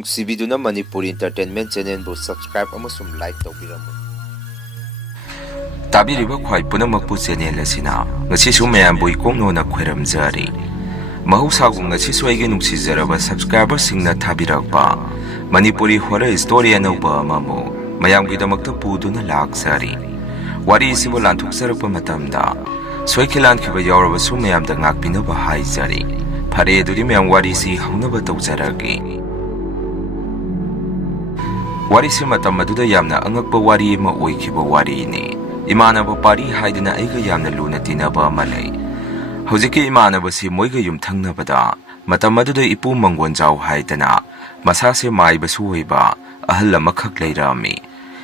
ꯅꯨꯡꯁꯤꯕꯤꯗꯨꯅ Manipuri entertainment ꯆꯦꯅꯦꯜꯕꯨ subscribe ꯑꯃꯁꯨꯡ like ꯇꯧꯕꯤꯔꯝꯃꯨ꯫ ꯇꯥꯕꯤꯔꯤꯕ ꯈ꯭ꯋꯥꯏ ꯄꯨꯝꯅꯃꯛꯄꯨ ꯆꯦꯅꯦꯜ ꯑꯁꯤꯅ ꯉꯁꯤꯁꯨ ꯃꯌꯥꯝꯕꯨ ꯏꯀꯣꯛꯅꯣꯅ ꯈꯣꯏꯔꯝꯖꯔꯤ꯫ ꯃꯍꯧꯁꯥꯒꯨꯝ ꯉꯁꯤꯁꯨ ꯑꯩꯒꯤ ꯅꯨꯡꯁꯤꯖꯔꯕ ꯁꯕꯁꯀ꯭ꯔꯥꯏꯕꯔꯁꯤꯡꯅ ꯊꯥꯕꯤꯔꯛꯄ ꯃꯅꯤꯄꯨꯔꯤ ꯍꯣꯔꯔ ꯁ꯭ꯇꯣꯔꯤ ꯑꯅꯧꯕ ꯑꯃꯃꯨꯛ ꯃꯌꯥꯝꯒꯤꯗꯃꯛꯇ ꯄꯨꯗꯨꯅ ꯂꯥꯛꯆꯔꯤ꯫ ꯋꯥꯔꯤ ꯑꯁꯤꯕꯨ ꯂꯥꯟꯊꯣꯛꯆꯔꯛꯄ ꯃꯇꯝꯗ ꯁꯣꯏꯈꯤ ꯂꯥꯟꯈꯤꯕ ꯌꯥꯎꯔꯕꯁꯨ ꯃꯌꯥꯝꯗ ꯉꯥꯛꯄꯤꯅꯕ ꯍꯥꯏꯖꯔꯤ꯫ ꯐꯔꯦ ꯑꯗꯨꯗꯤ ꯃꯌꯥꯝ ꯋꯥꯔꯤꯁꯤ ꯍꯧꯅꯕ ꯇꯧꯖꯔꯒꯦ꯫ ꯋꯥꯔꯤꯁꯤ ꯃꯇꯝ ꯑꯗꯨꯗ ꯌꯥꯝꯅ ꯑꯉꯛꯄ ꯋꯥꯔꯤ ꯑꯃ ꯑꯣꯏꯈꯤꯕ ꯋꯥꯔꯤꯅꯤ꯫ ꯏꯃꯥꯟꯅꯕ ꯄꯥꯔꯤ ꯍꯥꯏꯗꯅ ꯑꯩꯒ ꯌꯥꯝꯅ ꯂꯨꯅ ꯇꯤꯟꯅꯕ ꯑꯃ ꯂꯩ꯫ ꯍꯧꯖꯤꯛꯀꯤ ꯏꯃꯥꯟꯅꯕꯁꯤ ꯃꯣꯏꯒ ꯌꯨꯝꯊꯪꯅꯕꯗ ꯃꯇꯝ ꯑꯗꯨꯗ ꯏꯄꯨ ꯃꯪꯒꯣꯟꯖꯥꯎ ꯍꯥꯏꯗꯅ ꯃꯁꯥꯁꯦ ꯃꯥꯏꯕꯁꯨ ꯑꯣꯏꯕ ꯑꯍꯜ ꯑꯃꯈꯛ ꯂꯩꯔꯝꯃꯤ꯫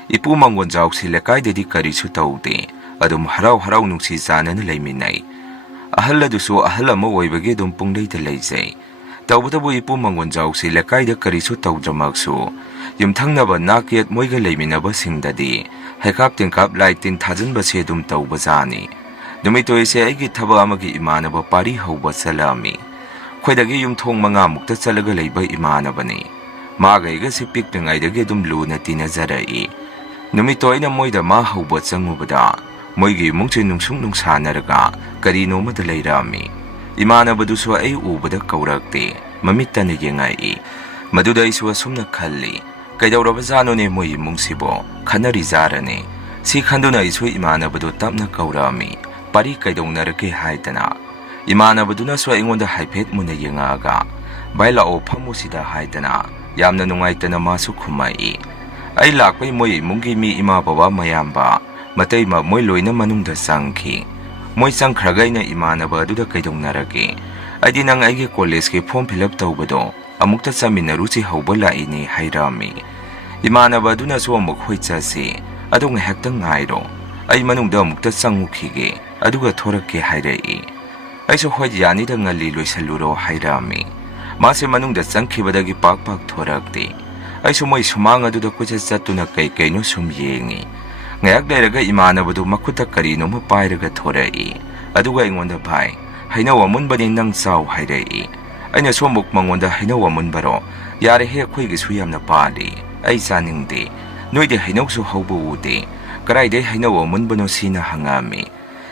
ꯏꯄꯨ ꯃꯪꯒꯣꯟꯖꯥꯎꯁꯤ ꯂꯩꯀꯥꯏꯗꯗꯤ ꯀꯔꯤꯁꯨ ꯇꯧꯗꯦ, ꯑꯗꯨꯝ ꯍꯔꯥꯎ ꯍꯔꯥꯎ ꯅꯨꯡꯁꯤ ꯆꯥꯟꯅꯅ ꯂꯩꯃꯤꯟꯅꯩ꯫ ꯑꯍꯜ ꯑꯗꯨꯁꯨ ꯑꯍꯜ ꯑꯃ ꯑꯣꯏꯕꯒꯤ ꯑꯗꯨꯝ ꯄꯨꯡꯂꯩꯗ ꯂꯩꯖꯩ꯫ ꯇꯧꯕꯇꯕꯨ ꯏꯄꯨ ꯃꯪꯒꯣꯟꯖꯥꯎꯁꯤ ꯂꯩꯀꯥꯏꯗ ꯀꯔꯤꯁꯨ ꯇꯧꯗ꯭ꯔꯃꯛꯁꯨ ꯌꯨꯝꯊꯪꯅꯕ ꯅꯥꯛꯌꯦꯠ ꯃꯣꯏꯒ ꯂꯩꯃꯤꯟꯅꯕꯁꯤꯡꯗꯗꯤ ꯍꯩꯀꯥꯞ ꯇꯤꯟꯀꯥꯞ ꯂꯥꯏ ꯇꯤꯟ ꯊꯥꯖꯤꯟꯕꯁꯦ ꯑꯗꯨꯝ ꯇꯧꯕꯖꯥꯠꯅꯤ꯫ ꯅꯨꯃꯤꯠꯇꯣꯏꯁꯦ ꯑꯩꯒꯤ ꯊꯕꯛ ꯑꯃꯒꯤ ꯏꯃꯥꯟꯅꯕ ꯄꯥꯔꯤ ꯍꯧꯕ ꯆꯠꯂꯛꯑꯝꯃꯤ꯫ ꯑꯩꯈꯣꯏꯗꯒꯤ ꯌꯨꯝꯊꯣꯡ 5ꯃꯨꯛꯇ ꯆꯠꯂꯒ ꯂꯩꯕ ꯏꯃꯥꯟꯅꯕꯅꯤ꯫ ꯃꯥꯒ ꯑꯩꯒꯁꯤ ꯄꯤꯛꯂꯤꯉꯩꯗꯒꯤ ꯑꯗꯨꯝ ꯂꯨꯅ ꯇꯤꯟꯅꯖꯔꯛꯏ꯫ ꯅꯨꯃꯤꯠꯇꯣ ꯑꯩꯅ ꯃꯣꯏꯗ ꯃꯥ ꯍꯧꯕ ꯆꯪꯉꯨꯕꯗ ꯃꯣꯏꯒꯤ ꯏꯃꯨꯡꯁꯦ ꯅꯨꯡꯁꯨꯛ ꯅꯨꯡꯁꯥꯅꯔꯒ ꯀꯔꯤꯅꯣꯃꯗ ꯂꯩꯔꯝꯃꯤ꯫ ꯏꯃꯥꯟꯅꯕꯗꯨꯁꯨ ꯑꯩ ꯎꯕꯗ ꯀꯧꯔꯛꯇꯦ, ꯃꯃꯤꯠꯇꯅ ꯌꯦꯡꯉꯛꯏ꯫ ꯃꯗꯨꯗ ꯑꯩꯁꯨ ꯑꯁꯨꯝꯅ ꯈꯜꯂꯤ, ꯀꯩꯗꯧꯔꯕꯖꯥꯠꯅꯣꯅꯦ ꯃꯣꯏ ꯏꯃꯨꯡꯁꯤꯕꯣ, ꯈꯟꯅꯔꯤꯖꯥꯔꯅꯦ꯫ ꯁꯤ ꯈꯟꯗꯨꯅ ꯑꯩꯁꯨ ꯏꯃꯥꯟꯅꯕꯗꯨ ꯇꯞꯅ ꯀꯧꯔꯛꯑꯝꯃꯤ, ꯄꯥꯔꯤ ꯀꯩꯗꯧꯅꯔꯒꯦ ꯍꯥꯏꯗꯅ꯫ ꯏꯃꯥꯟꯅꯕꯗꯨꯅꯁꯨ ꯑꯩꯉꯣꯟꯗ ꯍꯥꯏꯐꯦꯠ ꯃꯨꯟꯅ ꯌꯦꯡꯉꯛꯑꯒ ꯚꯥꯏ ꯂꯥꯛꯑꯣ ꯐꯝꯃꯨꯁꯤꯗ ꯍꯥꯏꯗꯅ ꯌꯥꯝꯅ ꯅꯨꯡꯉꯥꯏꯇꯅ ꯃꯥꯁꯨ ꯈꯨꯝꯃꯛꯏ꯫ ꯑꯩ ꯂꯥꯛꯄꯩ ꯃꯣꯏ ꯏꯃꯨꯡꯒꯤ ꯃꯤ ꯏꯃꯥ ꯕꯕꯥ ꯃꯌꯥꯝꯕ ꯃꯇꯩꯃ ꯃꯣꯏ ꯂꯣꯏꯅ ꯃꯅꯨꯡꯗ ꯆꯪꯈꯤ꯫ ꯃꯣꯏ ꯆꯪꯈ꯭ꯔꯒ ꯑꯩꯅ ꯏꯃꯥꯟꯅꯕ ꯑꯗꯨꯗ ꯀꯩꯗꯧꯅꯔꯒꯦ, ꯑꯩꯗꯤ ꯅꯪ ꯑꯩꯒꯤ ꯀꯣꯂꯦꯖꯀꯤ ꯐꯣꯔꯝ ꯐꯤꯜꯑꯞ ꯇꯧꯕꯗꯣ ꯑꯃꯨꯛꯇ ꯆꯠꯃꯤꯟꯅꯔꯨꯁꯤ ꯍꯧꯕ ꯂꯥꯛꯏꯅꯦ ꯍꯥꯏꯔꯝꯃꯤ꯫ ꯏꯃꯥꯟꯅꯕ ꯑꯗꯨꯅꯁꯨ ꯑꯃꯨꯛ ꯍꯣꯏ ꯆꯠꯁꯤ, ꯑꯗꯣ ꯉꯥꯏꯍꯥꯛꯇꯪ ꯉꯥꯏꯔꯣ, ꯑꯩ ꯃꯅꯨꯡꯗ ꯑꯃꯨꯛꯇ ꯆꯪꯉꯨꯈꯤꯒꯦ ꯑꯗꯨꯒ ꯊꯣꯔꯛꯀꯦ ꯍꯥꯏꯔꯛꯏ꯫ ꯑꯩꯁꯨ ꯍꯣꯏ ꯌꯥꯅꯤꯗ ꯉꯜꯂꯤ ꯂꯣꯏꯁꯜꯂꯨꯔꯣ ꯍꯥꯏꯔꯝꯃꯤ꯫ ꯃꯥꯁꯦ ꯃꯅꯨꯡꯗ ꯆꯪꯈꯤꯕꯗꯒꯤ ꯄꯥꯛ ꯊꯣꯔꯛꯇꯦ꯫ ꯑꯩꯁꯨ ꯃꯣꯏ ꯁꯨꯃꯥꯡ ꯑꯗꯨꯗ ꯀꯣꯏꯆꯠ ꯆꯠꯇꯨꯅ ꯀꯩꯅꯣ ꯁꯨꯝ ꯌꯦꯡꯉꯤ꯫ ꯉꯥꯏꯍꯥꯛ ꯂꯩꯔꯒ ꯏꯃꯥꯟꯅꯕꯗꯨ ꯃꯈꯨꯠꯇ ꯀꯔꯤꯅꯣꯃ ꯄꯥꯏꯔꯒ ꯊꯣꯔꯛꯏ꯫ ꯑꯗꯨꯒ ꯑꯩꯉꯣꯟꯗ ꯚꯥꯏ ꯍꯩꯅꯧ ꯑꯃꯨꯟꯕꯅꯤ ꯅꯪ ꯆꯥꯎ ꯍꯥꯏꯔꯛꯏ꯫ ꯑꯩꯅꯁꯨ ꯑꯃꯨꯛ ꯃꯉꯣꯟꯗ ꯍꯩꯅꯧ ꯑꯃꯨꯟꯕꯔꯣ, ꯌꯥꯔꯦꯍꯦ ꯑꯩꯈꯣꯏꯒꯤꯁꯨ ꯌꯥꯝꯅ ꯄꯥꯜꯂꯤ, ꯑꯩ ꯆꯥꯅꯤꯡꯗꯦ, ꯅꯣꯏꯗꯤ ꯍꯩꯅꯧꯁꯨ ꯍꯧꯕ ꯎꯗꯦ, ꯀꯗꯥꯏꯗꯩ ꯍꯩꯅꯧ ꯑꯃꯨꯟꯕꯅꯣ ꯁꯤꯅ ꯍꯪꯉꯛꯑꯝꯃꯤ꯫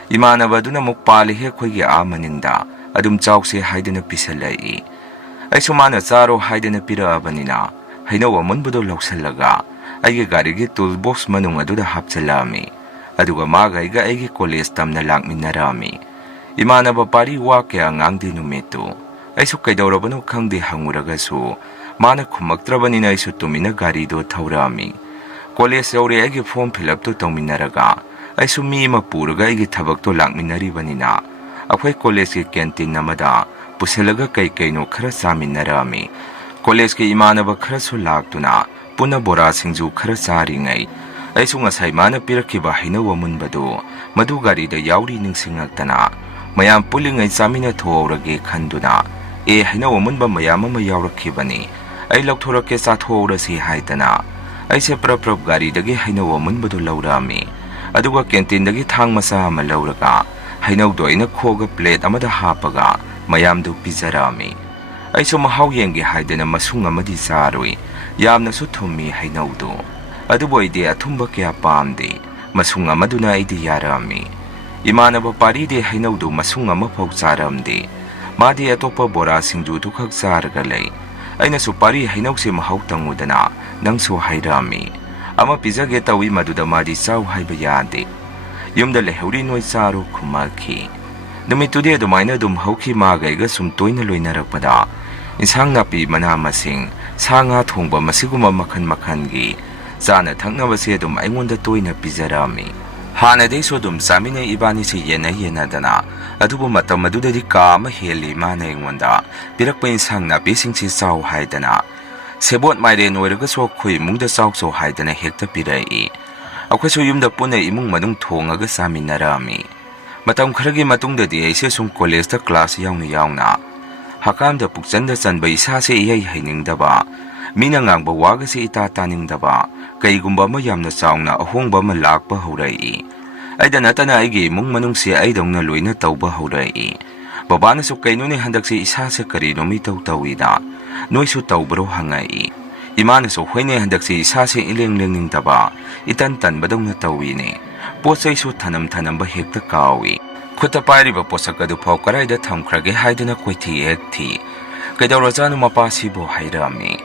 ꯏꯃꯥꯟꯅꯕ ꯑꯗꯨꯅ ꯑꯃꯨꯛ ꯄꯥꯜꯂꯤꯍꯦ ꯑꯩꯈꯣꯏꯒꯤ ꯃꯅꯤꯡꯗ, ꯑꯗꯨꯝ ꯆꯥꯎꯁꯦ ꯍꯥꯏꯗꯅ ꯄꯤꯁꯜꯂꯛꯏ꯫ ꯑꯩꯁꯨ ꯃꯥꯅ ꯆꯥꯔꯣ ꯍꯥꯏꯗꯅ ꯄꯤꯔꯛꯑꯕꯅꯤꯅ ꯍꯩꯅꯧ ꯑꯃꯨꯟꯕꯗꯣ ꯂꯧꯁꯜꯂꯒ ꯑꯩꯒꯤ ꯒꯥꯔꯤꯒꯤ ꯇꯨꯜ ꯕꯣꯛꯁ ꯃꯅꯨꯡ ꯑꯗꯨꯗ ꯍꯥꯞꯆꯤꯜꯂꯛꯑꯝꯃꯤ꯫ ꯑꯗꯨꯒ ꯃꯥꯒ ꯑꯩꯒꯤ ꯀꯣꯂꯦꯖ ꯇꯝꯅ ꯂꯥꯛꯃꯤꯟꯅꯔꯛꯑꯝꯃꯤ꯫ ꯏꯃꯥꯟꯅꯕ ꯄꯥꯔꯤ ꯋꯥ ꯀꯌꯥ ꯉꯥꯡꯗꯦ ꯅꯨꯃꯤꯠꯇꯨ꯫ ꯑꯩꯁꯨ ꯀꯩꯗꯧꯔꯕꯅꯣ ꯈꯪꯗꯦ ꯍꯪꯉꯨꯔꯒꯁꯨ ꯃꯥꯅ ꯈꯨꯝꯃꯛꯇ꯭ꯔꯕꯅꯤꯅ ꯑꯩꯁꯨ ꯇꯨꯃꯤꯟꯅ ꯒꯥꯔꯤꯗꯣ ꯊꯧꯔꯛꯑꯝꯃꯤ꯫ ꯀꯣꯂꯦꯖ ꯌꯧꯔꯦ ꯑꯩꯒꯤ ꯐꯣꯔꯝ ꯐꯤꯜꯑꯞꯇꯨ ꯇꯧꯃꯤꯟꯅꯔꯒ ꯑꯩꯁꯨ ꯃꯤ ꯑꯃ ꯄꯨꯔꯒ ꯑꯩꯒꯤ ꯊꯕꯛꯇꯣ ꯂꯥꯛꯃꯤꯟꯅꯔꯤꯕꯅꯤꯅ ꯑꯩꯈꯣꯏ ꯀꯣꯂꯦꯖꯀꯤ ꯀꯦꯟꯇꯤꯟ ꯑꯃꯗ ꯄꯨꯁꯤꯜꯂꯒ ꯀꯩꯅꯣ ꯈꯔ ꯆꯥꯃꯤꯟꯅꯔꯛꯑꯝꯃꯤ꯫ ꯀꯣꯂꯦꯖꯀꯤ ꯏꯃꯥꯟꯅꯕ ꯈꯔꯁꯨ ꯂꯥꯛꯇꯨꯅ ꯄꯨꯟꯅ ꯕꯣꯔꯥ ꯁꯤꯡꯖꯨ ꯈꯔ ꯆꯥꯔꯤꯉꯩ ꯑꯩꯁꯨ ꯉꯁꯥꯏ ꯃꯥꯅ ꯄꯤꯔꯛꯈꯤꯕ ꯍꯩꯅꯧ ꯑꯃꯨꯟꯕꯗꯨ ꯃꯗꯨ ꯒꯥꯔꯤꯗ ꯌꯥꯎꯔꯤ ꯅꯤꯡꯁꯤꯡꯉꯛꯇꯅ ꯃꯌꯥꯝ ꯄꯨꯜꯂꯤꯉꯩ ꯆꯥꯃꯤꯟꯅꯊꯣꯛꯍꯧꯔꯒꯦ ꯈꯟꯗꯨꯅ ꯍꯩꯅꯧ ꯑꯃꯨꯟꯕ ꯃꯌꯥꯝ ꯑꯃ ꯌꯥꯎꯔꯛꯈꯤꯕꯅꯤ, ꯑꯩ ꯂꯧꯊꯣꯔꯛꯀꯦ ꯆꯥꯊꯣꯛꯍꯧꯔꯁꯤ ꯍꯥꯏꯗꯅ ꯑꯩꯁꯦ ꯄ꯭ꯔꯞ ꯒꯥꯔꯤꯗꯒꯤ ꯍꯩꯅꯧ ꯑꯃꯨꯟꯕꯗꯨ ꯂꯧꯔꯛꯑꯝꯃꯤ꯫ ꯑꯗꯨꯒ ꯀꯦꯟꯇꯤꯟꯗꯒꯤ ꯊꯥꯡ ꯃꯆꯥ ꯑꯃ ꯂꯧꯔꯒ ꯍꯩꯅꯧꯗꯣ ꯑꯩꯅ ꯈꯣꯛꯑꯒ ꯄ꯭ꯂꯦꯠ ꯑꯃꯗ ꯍꯥꯞꯄꯒ ꯃꯌꯥꯝꯗꯨ ꯄꯤꯖꯔꯛꯑꯝꯃꯤ꯫ ꯑꯩꯁꯨ ꯃꯍꯥꯎ ꯌꯦꯡꯒꯦ ꯍꯥꯏꯗꯅ ꯃꯁꯨꯡ ꯑꯃꯗꯤ ꯆꯥꯔꯨꯏ꯫ ꯌꯥꯝꯅꯁꯨ ꯊꯨꯝꯃꯤ ꯍꯩꯅꯧꯗꯨ, ꯑꯗꯨꯕꯨ ꯑꯩꯗꯤ ꯑꯊꯨꯝꯕ ꯀꯌꯥ ꯄꯥꯝꯗꯦ꯫ ꯃꯁꯨꯡ ꯑꯃꯗꯨꯅ ꯑꯩꯗꯤ ꯌꯥꯔꯛꯑꯝꯃꯤ꯫ ꯏꯃꯥꯟꯅꯕ ꯄꯥꯔꯤꯗꯤ ꯍꯩꯅꯧꯗꯨ ꯃꯁꯨꯡ ꯑꯃꯐꯥꯎ ꯆꯥꯔꯝꯗꯦ꯫ ꯃꯥꯗꯤ ꯑꯇꯣꯞꯄ ꯕꯣꯔꯥ ꯁꯤꯡꯖꯨꯗꯨ ꯈꯛ ꯆꯥꯔꯒ ꯂꯩ꯫ ꯑꯩꯅꯁꯨ ꯄꯥꯔꯤ ꯍꯩꯅꯧꯁꯦ ꯃꯍꯥꯎ ꯇꯪꯉꯨꯗꯅ ꯅꯪꯁꯨ ꯍꯥꯏꯔꯛꯑꯝꯃꯤ꯫ ꯑꯃ ꯄꯤꯖꯒꯦ ꯇꯧꯏ, ꯃꯗꯨꯗ ꯃꯥꯗꯤ ꯆꯥꯎ ꯍꯥꯏꯕ ꯌꯥꯗꯦ꯫ ꯌꯨꯝꯗ ꯂꯩꯍꯧꯔꯤ ꯅꯣꯏ ꯆꯥꯔꯣ ꯈꯨꯝꯃꯛꯈꯤ꯫ ꯅꯨꯃꯤꯠꯇꯨꯗꯤ ꯑꯗꯨꯃꯥꯏꯅ ꯑꯗꯨꯝ ꯍꯧꯈꯤ꯫ ꯃꯥꯒ ꯑꯩꯒ ꯁꯨꯝ ꯇꯣꯏꯅ ꯂꯣꯏꯅꯔꯛꯄꯗ ꯏꯟꯁꯥꯡ ꯅꯥꯄꯤ ꯃꯅꯥ ꯃꯁꯤꯡ ꯁꯥ ꯉꯥ ꯊꯣꯡꯕ ꯃꯁꯤꯒꯨꯝꯕ ꯃꯈꯜ ꯃꯈꯜꯒꯤ ꯆꯥꯅ ꯊꯛꯅꯕꯁꯦ ꯑꯗꯨꯝ ꯑꯩꯉꯣꯟꯗ ꯇꯣꯏꯅ ꯄꯤꯖꯔꯛꯑꯝꯃꯤ꯫ ꯍꯥꯟꯅꯗꯩꯁꯨ ꯑꯗꯨꯝ ꯆꯥꯃꯤꯟꯅꯩ ꯏꯕꯥꯅꯤꯁꯤ ꯌꯦꯟꯅꯗꯅ꯫ ꯑꯗꯨꯕꯨ ꯃꯇꯝ ꯑꯗꯨꯗꯗꯤ ꯀꯥ ꯑꯃ ꯍꯦꯜꯂꯤ ꯃꯥꯅ ꯑꯩꯉꯣꯟꯗ ꯄꯤꯔꯛꯄ ꯏꯟꯁꯥꯡ ꯅꯥꯄꯤꯁꯤꯡꯁꯤ ꯆꯥꯎ ꯍꯥꯏꯗꯅ꯫ ꯁꯦꯕꯣꯠ ꯃꯥꯏꯔꯦꯟ ꯑꯣꯏꯔꯒꯁꯨ ꯑꯩꯈꯣꯏ ꯏꯃꯨꯡꯗ ꯆꯥꯎ ꯍꯥꯏꯗꯅ ꯍꯦꯛꯇ ꯄꯤꯔꯛꯏ꯫ ꯑꯩꯈꯣꯏꯁꯨ ꯌꯨꯝꯗ ꯄꯨꯟꯅ ꯏꯃꯨꯡ ꯃꯅꯨꯡ ꯊꯣꯡꯉꯒ ꯆꯥꯃꯤꯟꯅꯔꯛꯑꯝꯃꯤ꯫ ꯃꯇꯝ ꯈꯔꯒꯤ ꯃꯇꯨꯡꯗꯗꯤ ꯑꯩꯁꯦ ꯁꯨꯝ ꯀꯣꯂꯦꯖꯇ ꯀ꯭ꯂꯥꯁ ꯌꯥꯎꯅ ꯍꯀꯥꯝꯗ ꯄꯨꯛꯆꯟꯗ ꯆꯟꯕ, ꯏꯁꯥꯁꯦ ꯏꯍꯩ ꯍꯩꯅꯤꯡꯗꯕ, ꯃꯤꯅ ꯉꯥꯡꯕ ꯋꯥꯒꯁꯦ ꯏꯇꯥ ꯇꯥꯅꯤꯡꯗꯕ, ꯀꯩꯒꯨꯝꯕ ꯑꯃ ꯌꯥꯝꯅ ꯆꯥꯎꯅ ꯑꯍꯣꯡꯕ ꯑꯃ ꯂꯥꯛꯄ ꯍꯧꯔꯛꯏ꯫ ꯑꯩꯗ ꯅꯠꯇꯅ ꯑꯩꯒꯤ ꯏꯃꯨꯡ ꯃꯅꯨꯡꯁꯦ ꯑꯩꯗꯧꯅ ꯂꯣꯏꯅ ꯇꯧꯕ ꯍꯧꯔꯛꯏ꯫ ꯕꯕꯥꯅꯁꯨ ꯀꯩꯅꯣꯅꯦ ꯍꯟꯗꯛꯁꯦ ꯏꯁꯥꯁꯦ ꯀꯔꯤꯅꯣ ꯃꯤꯇꯧ ꯇꯧꯏꯗ, ꯅꯣꯏꯁꯨ ꯇꯧꯕ꯭ꯔꯣ ꯍꯪꯉꯛꯏ꯫ Imanasu hoine handakse isase ileng lengningdaba itan tanbadongna tawine. Potsaisu thanamba hekta kawi. Khuta pairiba posak adu phau karaida thamkhrage haiduna koithi ekthi. Kaidawrajanu mapasibo hairami.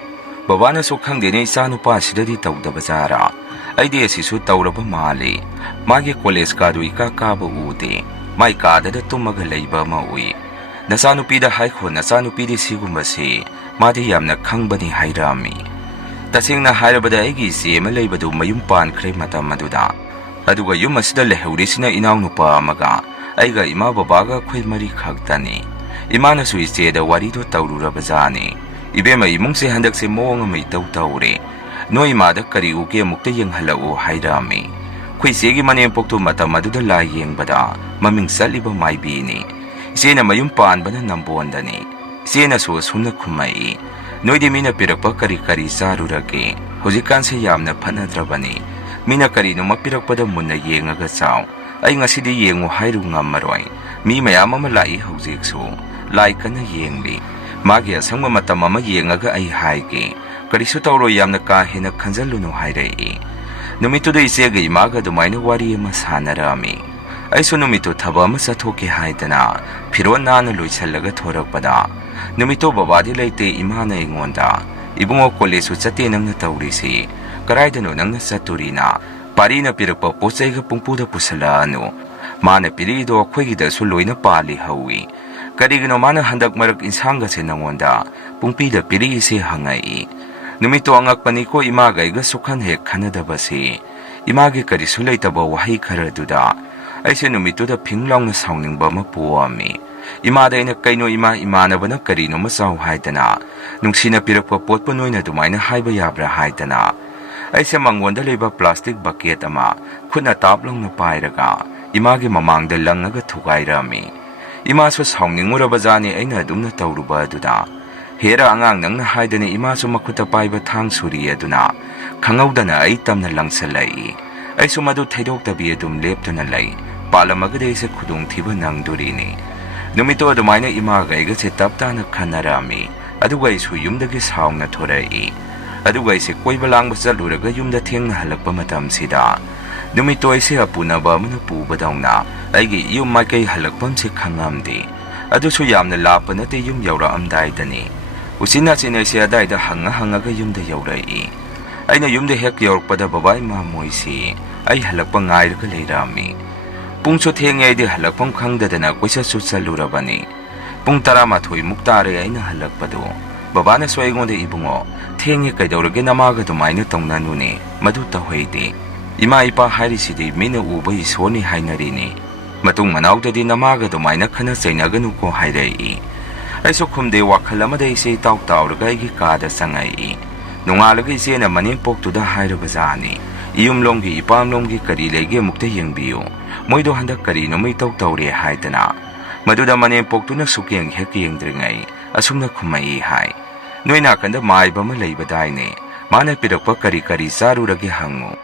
Babana su khangdene isanu pasidadi tawdabazara. Aidi asisu tawraba mali. Magi college kadu ika kaba ude. Mai kadada tumaga leiba maui. Nasanu pida haikho nasanu pidi sigumbasi. Madi yamna khangbani hairami. Tasingna hairabada aigi sema leibadu mayum pankre matam maduda. Aduga yum asida lehaurisina inaw nupa amaga. Aiga ima babaga khoi mari khagtani. Imana su iseda warido tawrurabazani. Ibema imungse handakse moong amay tawre. No imada kari uke mukta yang halau hairami. Khoi segi manempokto matam maduda la yang bada. Maming saliba maibini. Isena mayum panbana nambondani. Isena su sumna kumai. Noidi mina pirakpa kari sarurage. Hujikan se yamna panadrabani. Mina kari no mapirakpada munna yengaga saw. Ay ngasidi yengu hairu ngamaroy. Mi mayama malai hujiksu. Lai kana yengli. Magi asangma matam ama yengaga ay haige. Karisu tawro yamna kahina kanzaluno hairei. Numituda isega imaga dumayna wari ama sanarami. Ay so numito thaba ama sathoke haidana. Phiron nana loisalaga thorakpada. Numito babadi laite imana ingonda. Ibungo kolesu chate nangna tawrisi. Karaidano nangna saturina. Parina pirakpa posaiga pungpuda pusalaano. Mana pirido akwegida suloina pali hawi. Karigino mana handak marak insanga se nangonda. Pungpida piri se hangai. Numito angak paniko imaga iga sukhan hek kanadabasi. Imagi kari sulaitaba wahay karaduda. Aise numito da pinglaw na sawningba mapuwami. Imada ina kaino imanaba na karino masaw haidana. Nung sinapirakpa potpanoy na dumay na haiba yabra haidana. Aise mangwanda leba plastic bucket ama. Kuna taplang na pairaga. Imagi mamangda lang naga thukairami. Imaso sawningurabazani ay na dum na tawruba duda. Hera angang nang nahaydana imaso makuta paiba thang suri aduna. Khangawdana ay tamna lang salay. Ay sumadu thaydok tabi adum lepto na lay. Palamagade sa kudung thiba nang durini. Numito adumayna imaga iga se tapta na kanarami. Adugay su yumdagi sawng na thorai. Adugay se koy balang basal uraga yumda tiyang nahalagpa matam sida. Numito ay se apunaba manapubadaw na. Aygi yung makay halagpam se kangamdi. Adu su yam na lapa na te yung yawra amdaydani. Usina sinay siya dayda hanga-hangaga yumda yawrai. Ay na yumda hek yawrpada babay mamoy si. Ay halagpang ngayraga layrami. Pungso tengay di halagpang kangdadana kwesa susalurabani. Pung taramatoy muktare ay nahalagpado. Baba na swaygon de ibungo. Tengay kaydawrage namaga dumay na tong nanuni. Madutahoy di. Ima ipa harisidi mina ubay isoni haynarini. Matung manawdadi namaga dumay na kanasay na ganuko hayrai. Ay sukumde wakalamada isi taw-tawraga igi kada sangay. Nungalaga isi na manimpok tuda hayrabazani. Iyumlonggi ipamlonggi karilege mukta yengbiyo. Moydo handak karino may taw-tawri haydana. Maduda manimpok tu nagsukiyang hekiyang dringay. Asum na kumay hay. Noy nakanda maayba malaybaday ni. Mana pirakpa kari-kari saruragi hango.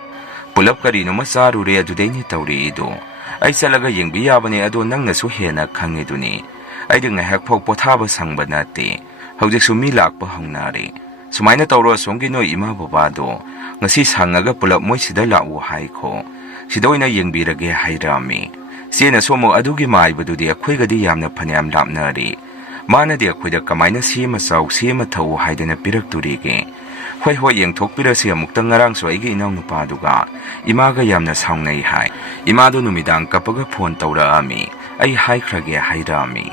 Pulap karino masarure aduday ni tawri ido. Ay salaga yengbiyaban ni ado nang nasuhena kangido ni. Ay di ngahak pagpotaba sangba nati. Hawjik sumilak pa hangnari. Sumay na tawro songgi no ima babado. Ngasi sangaga pulap mo'y sida lauhay ko. Sidaw na yengbirage hayrami. Siya na sumo adugi maibado di ako'y gadi yam na panyam lapnari. Mana di ako'y da kamay na siya masaw siya mataw hayda na pirakturigi. Hoy yang tokpira siya muktang ngarang so ay inaw nupaduga. Imaga yam na saong na ihay. Imado numidang kapag phone tawra ami. Ay hay krage hayrami.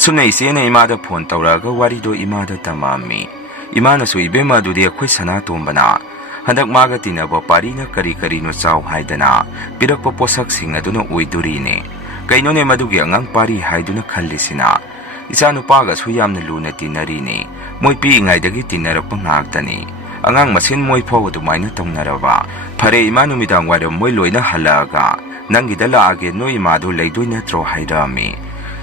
Sunay siya na imada phone tawraga warido imada tamami. Imana so ibema do di ako'y sanatomba na. Handak maga tinaba pari na kari-kari no saw haydana. Pinagpaposak singa do no uydurine. Kayno ne madugi ang pari haydo na kalisina. Isa no pagas huyam na luna tinarine. Mo'y piingay dagi tinarap pangagtani. Angang masin mo'y po dumay na tong naraba. Pare imano midang wadam mo'y loy na halaga. Nang gidala age no imado laydoy na tro hayrami.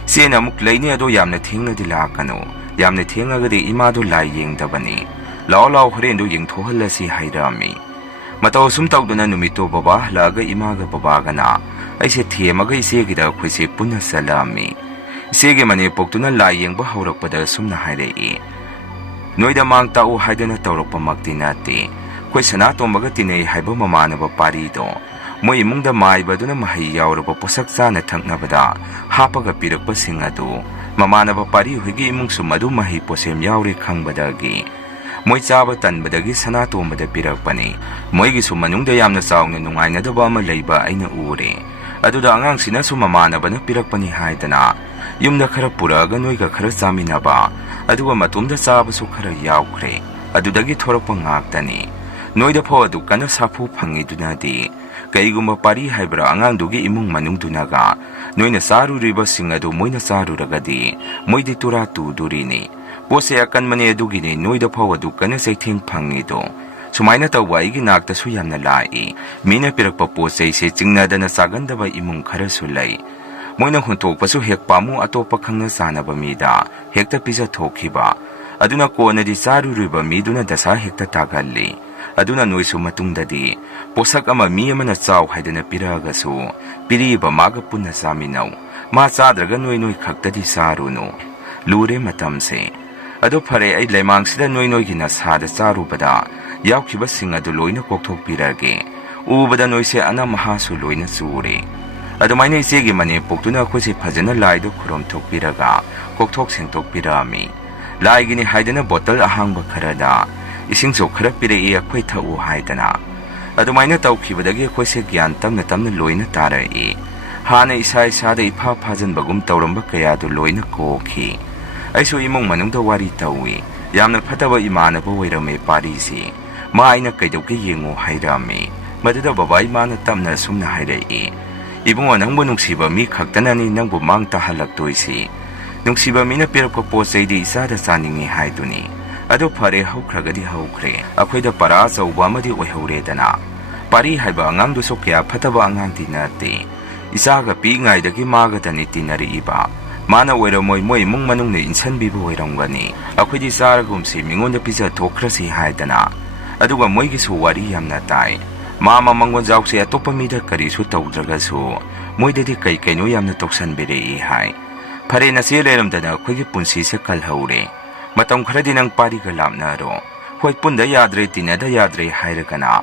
Siya na muklay niya do yam na ting na dilakano. Yam na ting agadi imado layeng dabani. Lao hrin do yung tuhala si hayrami. Mataw sumtaw do na numito baba halaga imaga babaga na. Ay siya tiyamaga isigi da kwisi puna salami. Isigi manipok do na layeng baharak pada sumna hayrai. Noida mang tau haidana taurakpamakti nate. Koi Sanatombaga tinay haiba mamanaba parido. Moi imungda maibaduna mahay yauraba posak sana thaknabada hapaga pirakpa singadu. Mamanaba pari huigi imung sumadu mahay posem yauri khangbadagi. Moi chaba tanbadagi Sanatombada pirakpani. Moigi sumanungda yamna saungna nungainadaba ama layba aina ure. Aduda angangsina sumamanabana pirakpani haidana. Yumda khara puraga noiga khara chaminaba. Aduga matumda chabasu khara yaukre. Adudagi thorakpa ngaktani. Noida po adu kana sapu phangidunadi. Kaigumba pari haibra angangdugi imung manungdunaga. Noina saru riba singadu moina saru ragadi. Moidi tura tu durini. Pose akan mani adugini noida po adu kana saithing phangido. Sumaina tawwa igi nakta suyamna lai. Mina pirakpa pose se chingnadana sagandaba imung khara sulay. Moina huntokpasu hekpamu atopa khangna sanaba mida. Hekta pisa thokhiba. Aduna konadi saru riba miduna dasa hekta tagalli. Aduna noisu matungdadi posak ama mi amana chaw haidana piragasu piriba maga punna saminaw ma chadraga noi khaktadi saruno lure matamse ado phare ai leimangsida noi gina sada charubada yaukhiba singadu loina kokthok pirage ubada noise ana mahasu loina sure ado maina isegi mane poktuna khosi phajana laido khurom thok piraga kokthok sengtok pirami laigini haidana bottle ahangba kharada Isingso khara pirei akhoi thau haidana adumaina tawkhibadagi khoise gyan tamna loina tarai hana isa da ipha phajan bagum tawramba kaya du loina kokhi aisu imong manungda wari tawi yamna phataba imanaba wairame parisi ma aina kaidauke yengo hairami maduda babai mana tamna sumna hairai ibungo nangbu nungsiba mi khaktanani nangbu mangta halaktoisi nungsiba mina pirakpa posei isa da saningi haiduni Ado phare haukragadi haukre akhoida para chauba amadi oihauredana pari haiba angang duso kya phataba angang tinate isaga pi ngaidagi maga tani tinari iba mana oira moi mung manung ne insan bibu oirangani akhoidi saragumsi mingonda pizza thokrasi haidana aduga moigi su wari yamna tai mama mangon jaukse atopa mida kari su tawdraga su moidadi kai kaino yamna toksan bere hai phare na se leramdana khoigi punsi se kalhaure Matam kharadi nang pari ka lamna ro. Hoi punda yadre tinada yadre hairagana.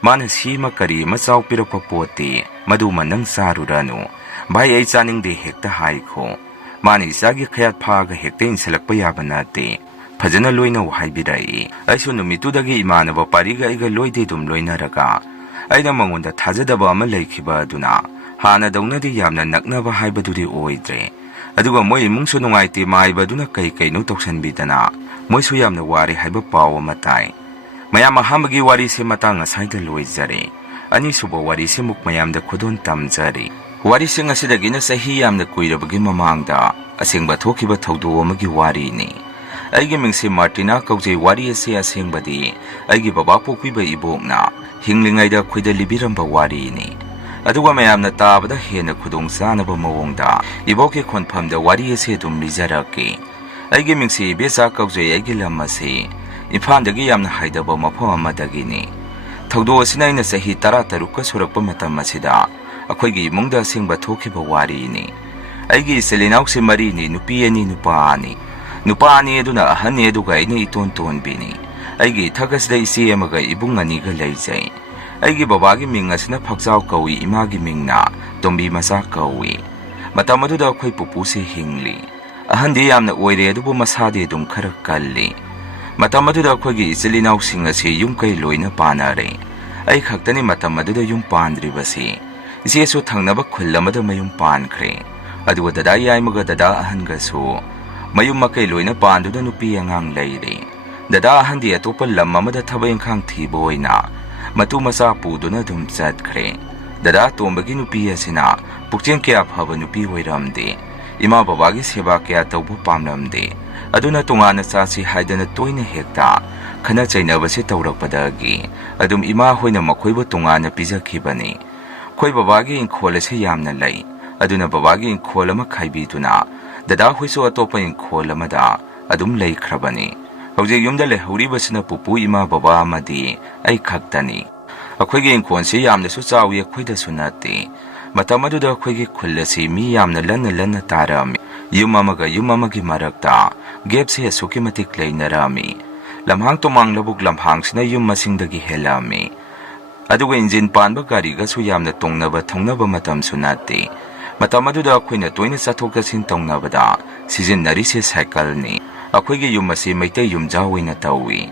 Mana sima kari masaw pirakpa poti. Maduma nang sarurano. Bhai ay chaning de hekta haiko. Mana isagi khayat phaga hekta insalakpa yabanate. Phajana loina wahai birai. Aiso numitudagi imanaba pariga iga loide dum loina raga. Aina mangonda thajadaba ama laikhiba aduna. Hana daunadi yamna naknaba haibaduri oidre. Aduga moi imungso nungaiti maibaduna kai no toksanbidana moisu yamna wari haiba paw matai mayam hamagi wari se matang asaida loizare ani suba wari se muk mayamda khudon tamjari wari se ngasidagi na sahi yamna kuirabagi mamangda asengba thokiba thaudo amagi wari ni aigi mingse Martina kauje wari ase asengbadi aigi baba pokpiba ibokna hinglingaida khoida libiramba wari ni Aduga mayamna tabada hena khudong sanaba mawongda iboke khonphamda wari ase dum lijaraki aigi mingsi besa kaujei aigi lamase imphaldagi yamna haidaba mafam amadagini thaudo asina ina sahi 13 ka surakpa matam asida akhoigi imungda singba thokhiba wari ni aigi selinauksi mari ni nupi ani nupa ani aduna ahani aduga ina iton bini aigi thagasda isi amaga ibung ani ga leijai Aigi babagi ming asina phakjaw kawi imagi mingna tombi masa kawi matamadu khoi pupu se hingli ahandi yamna oire adubu masade dum khara kalli matamadu khoigi isilinaw sing ase yum kai loina panare ai khaktani matamadu yum pandri basi isesu thangnaba khulamada mayum pankhre aduga dada yaimaga dada ahanga su mayum makai loina pandu da nupi angang leire dada ahandi atopa lamamada thabaing khang thiboina Matu masa puduna dum chatkre dada tombagi nupi asina pukchen kya phaba nupi hoiramde ima babagi seba kya tawbu pamlamde aduna tungana chasi haidana toina hekta khana chainabase tawrakpadagi adum ima hoina makhoibu tungana pijakhibani khoi babagi inkhol ase yamna lai aduna babagi inkhol ama khaibiduna dada hoiso atopa inkhol amada adum lei khrabani Hauze yumda le hauribasina pupu ima baba amadi ai khaktani akhoigi inkhonsi yamna su chawi akhoida sunati matamaduda akhoigi khullasi mi yamna lanna tarami yumamaga yumamagi marakta gapse suki matik leinarami lamhang tumang labuk lamhang sina yum masingdagi helami aduga injin panba gari ga su yamna tongnaba thongnaba matam sunati matam aduda akhoi toina chathok chasin tongnabada sizinari se cycle ni akhoi gi yum asi maitai yum jawi na tawi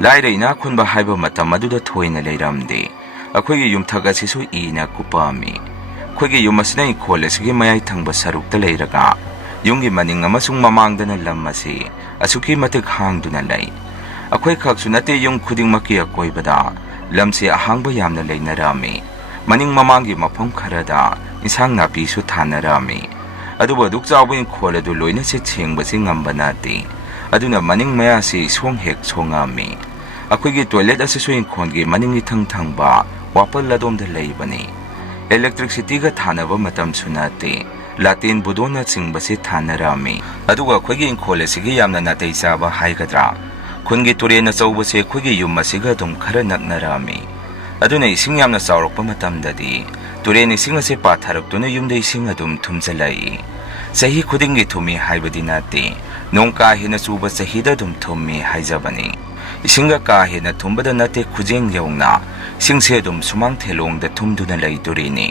laira ina khunba haiba matam aduda thoina leiramde akhoi gi yum thaga sisu ina kupami khoi gi yum asina I college gi mayai thangba sarukta leiraga yungi maning amasung mamangdana lam asi asuki matik hangduna lei akhoi khaksu nate yung khudingmaki akoibada lamse ahangba yamna leinarami maning mamangi mafam kharada insang napi su thanarami aduba dukjawin kholadu loina se chengbasi ngambanati aduna maning maya si song hek songami akhoi gi toilet asisuin khongi maning ithang thangba wapal ladom da leibani electricity ga thanaba matam sunati latin budona chingbasi thanarami aduga akhoi gi college gi yamna natei chaba haigadra khungi turena chawbase khogi yum masiga dum khara naknarami aduna ising yamna chawrokpa matamdadi tureni singase patharuktuna yumde ising adum thumjalai sahi khudingi thumi haibadi nati nongka hina chuba sahida dum thummi haijabani isinga ka hina thumbada nate khujeng yongna singse dum sumang thelongda thumduna lai turini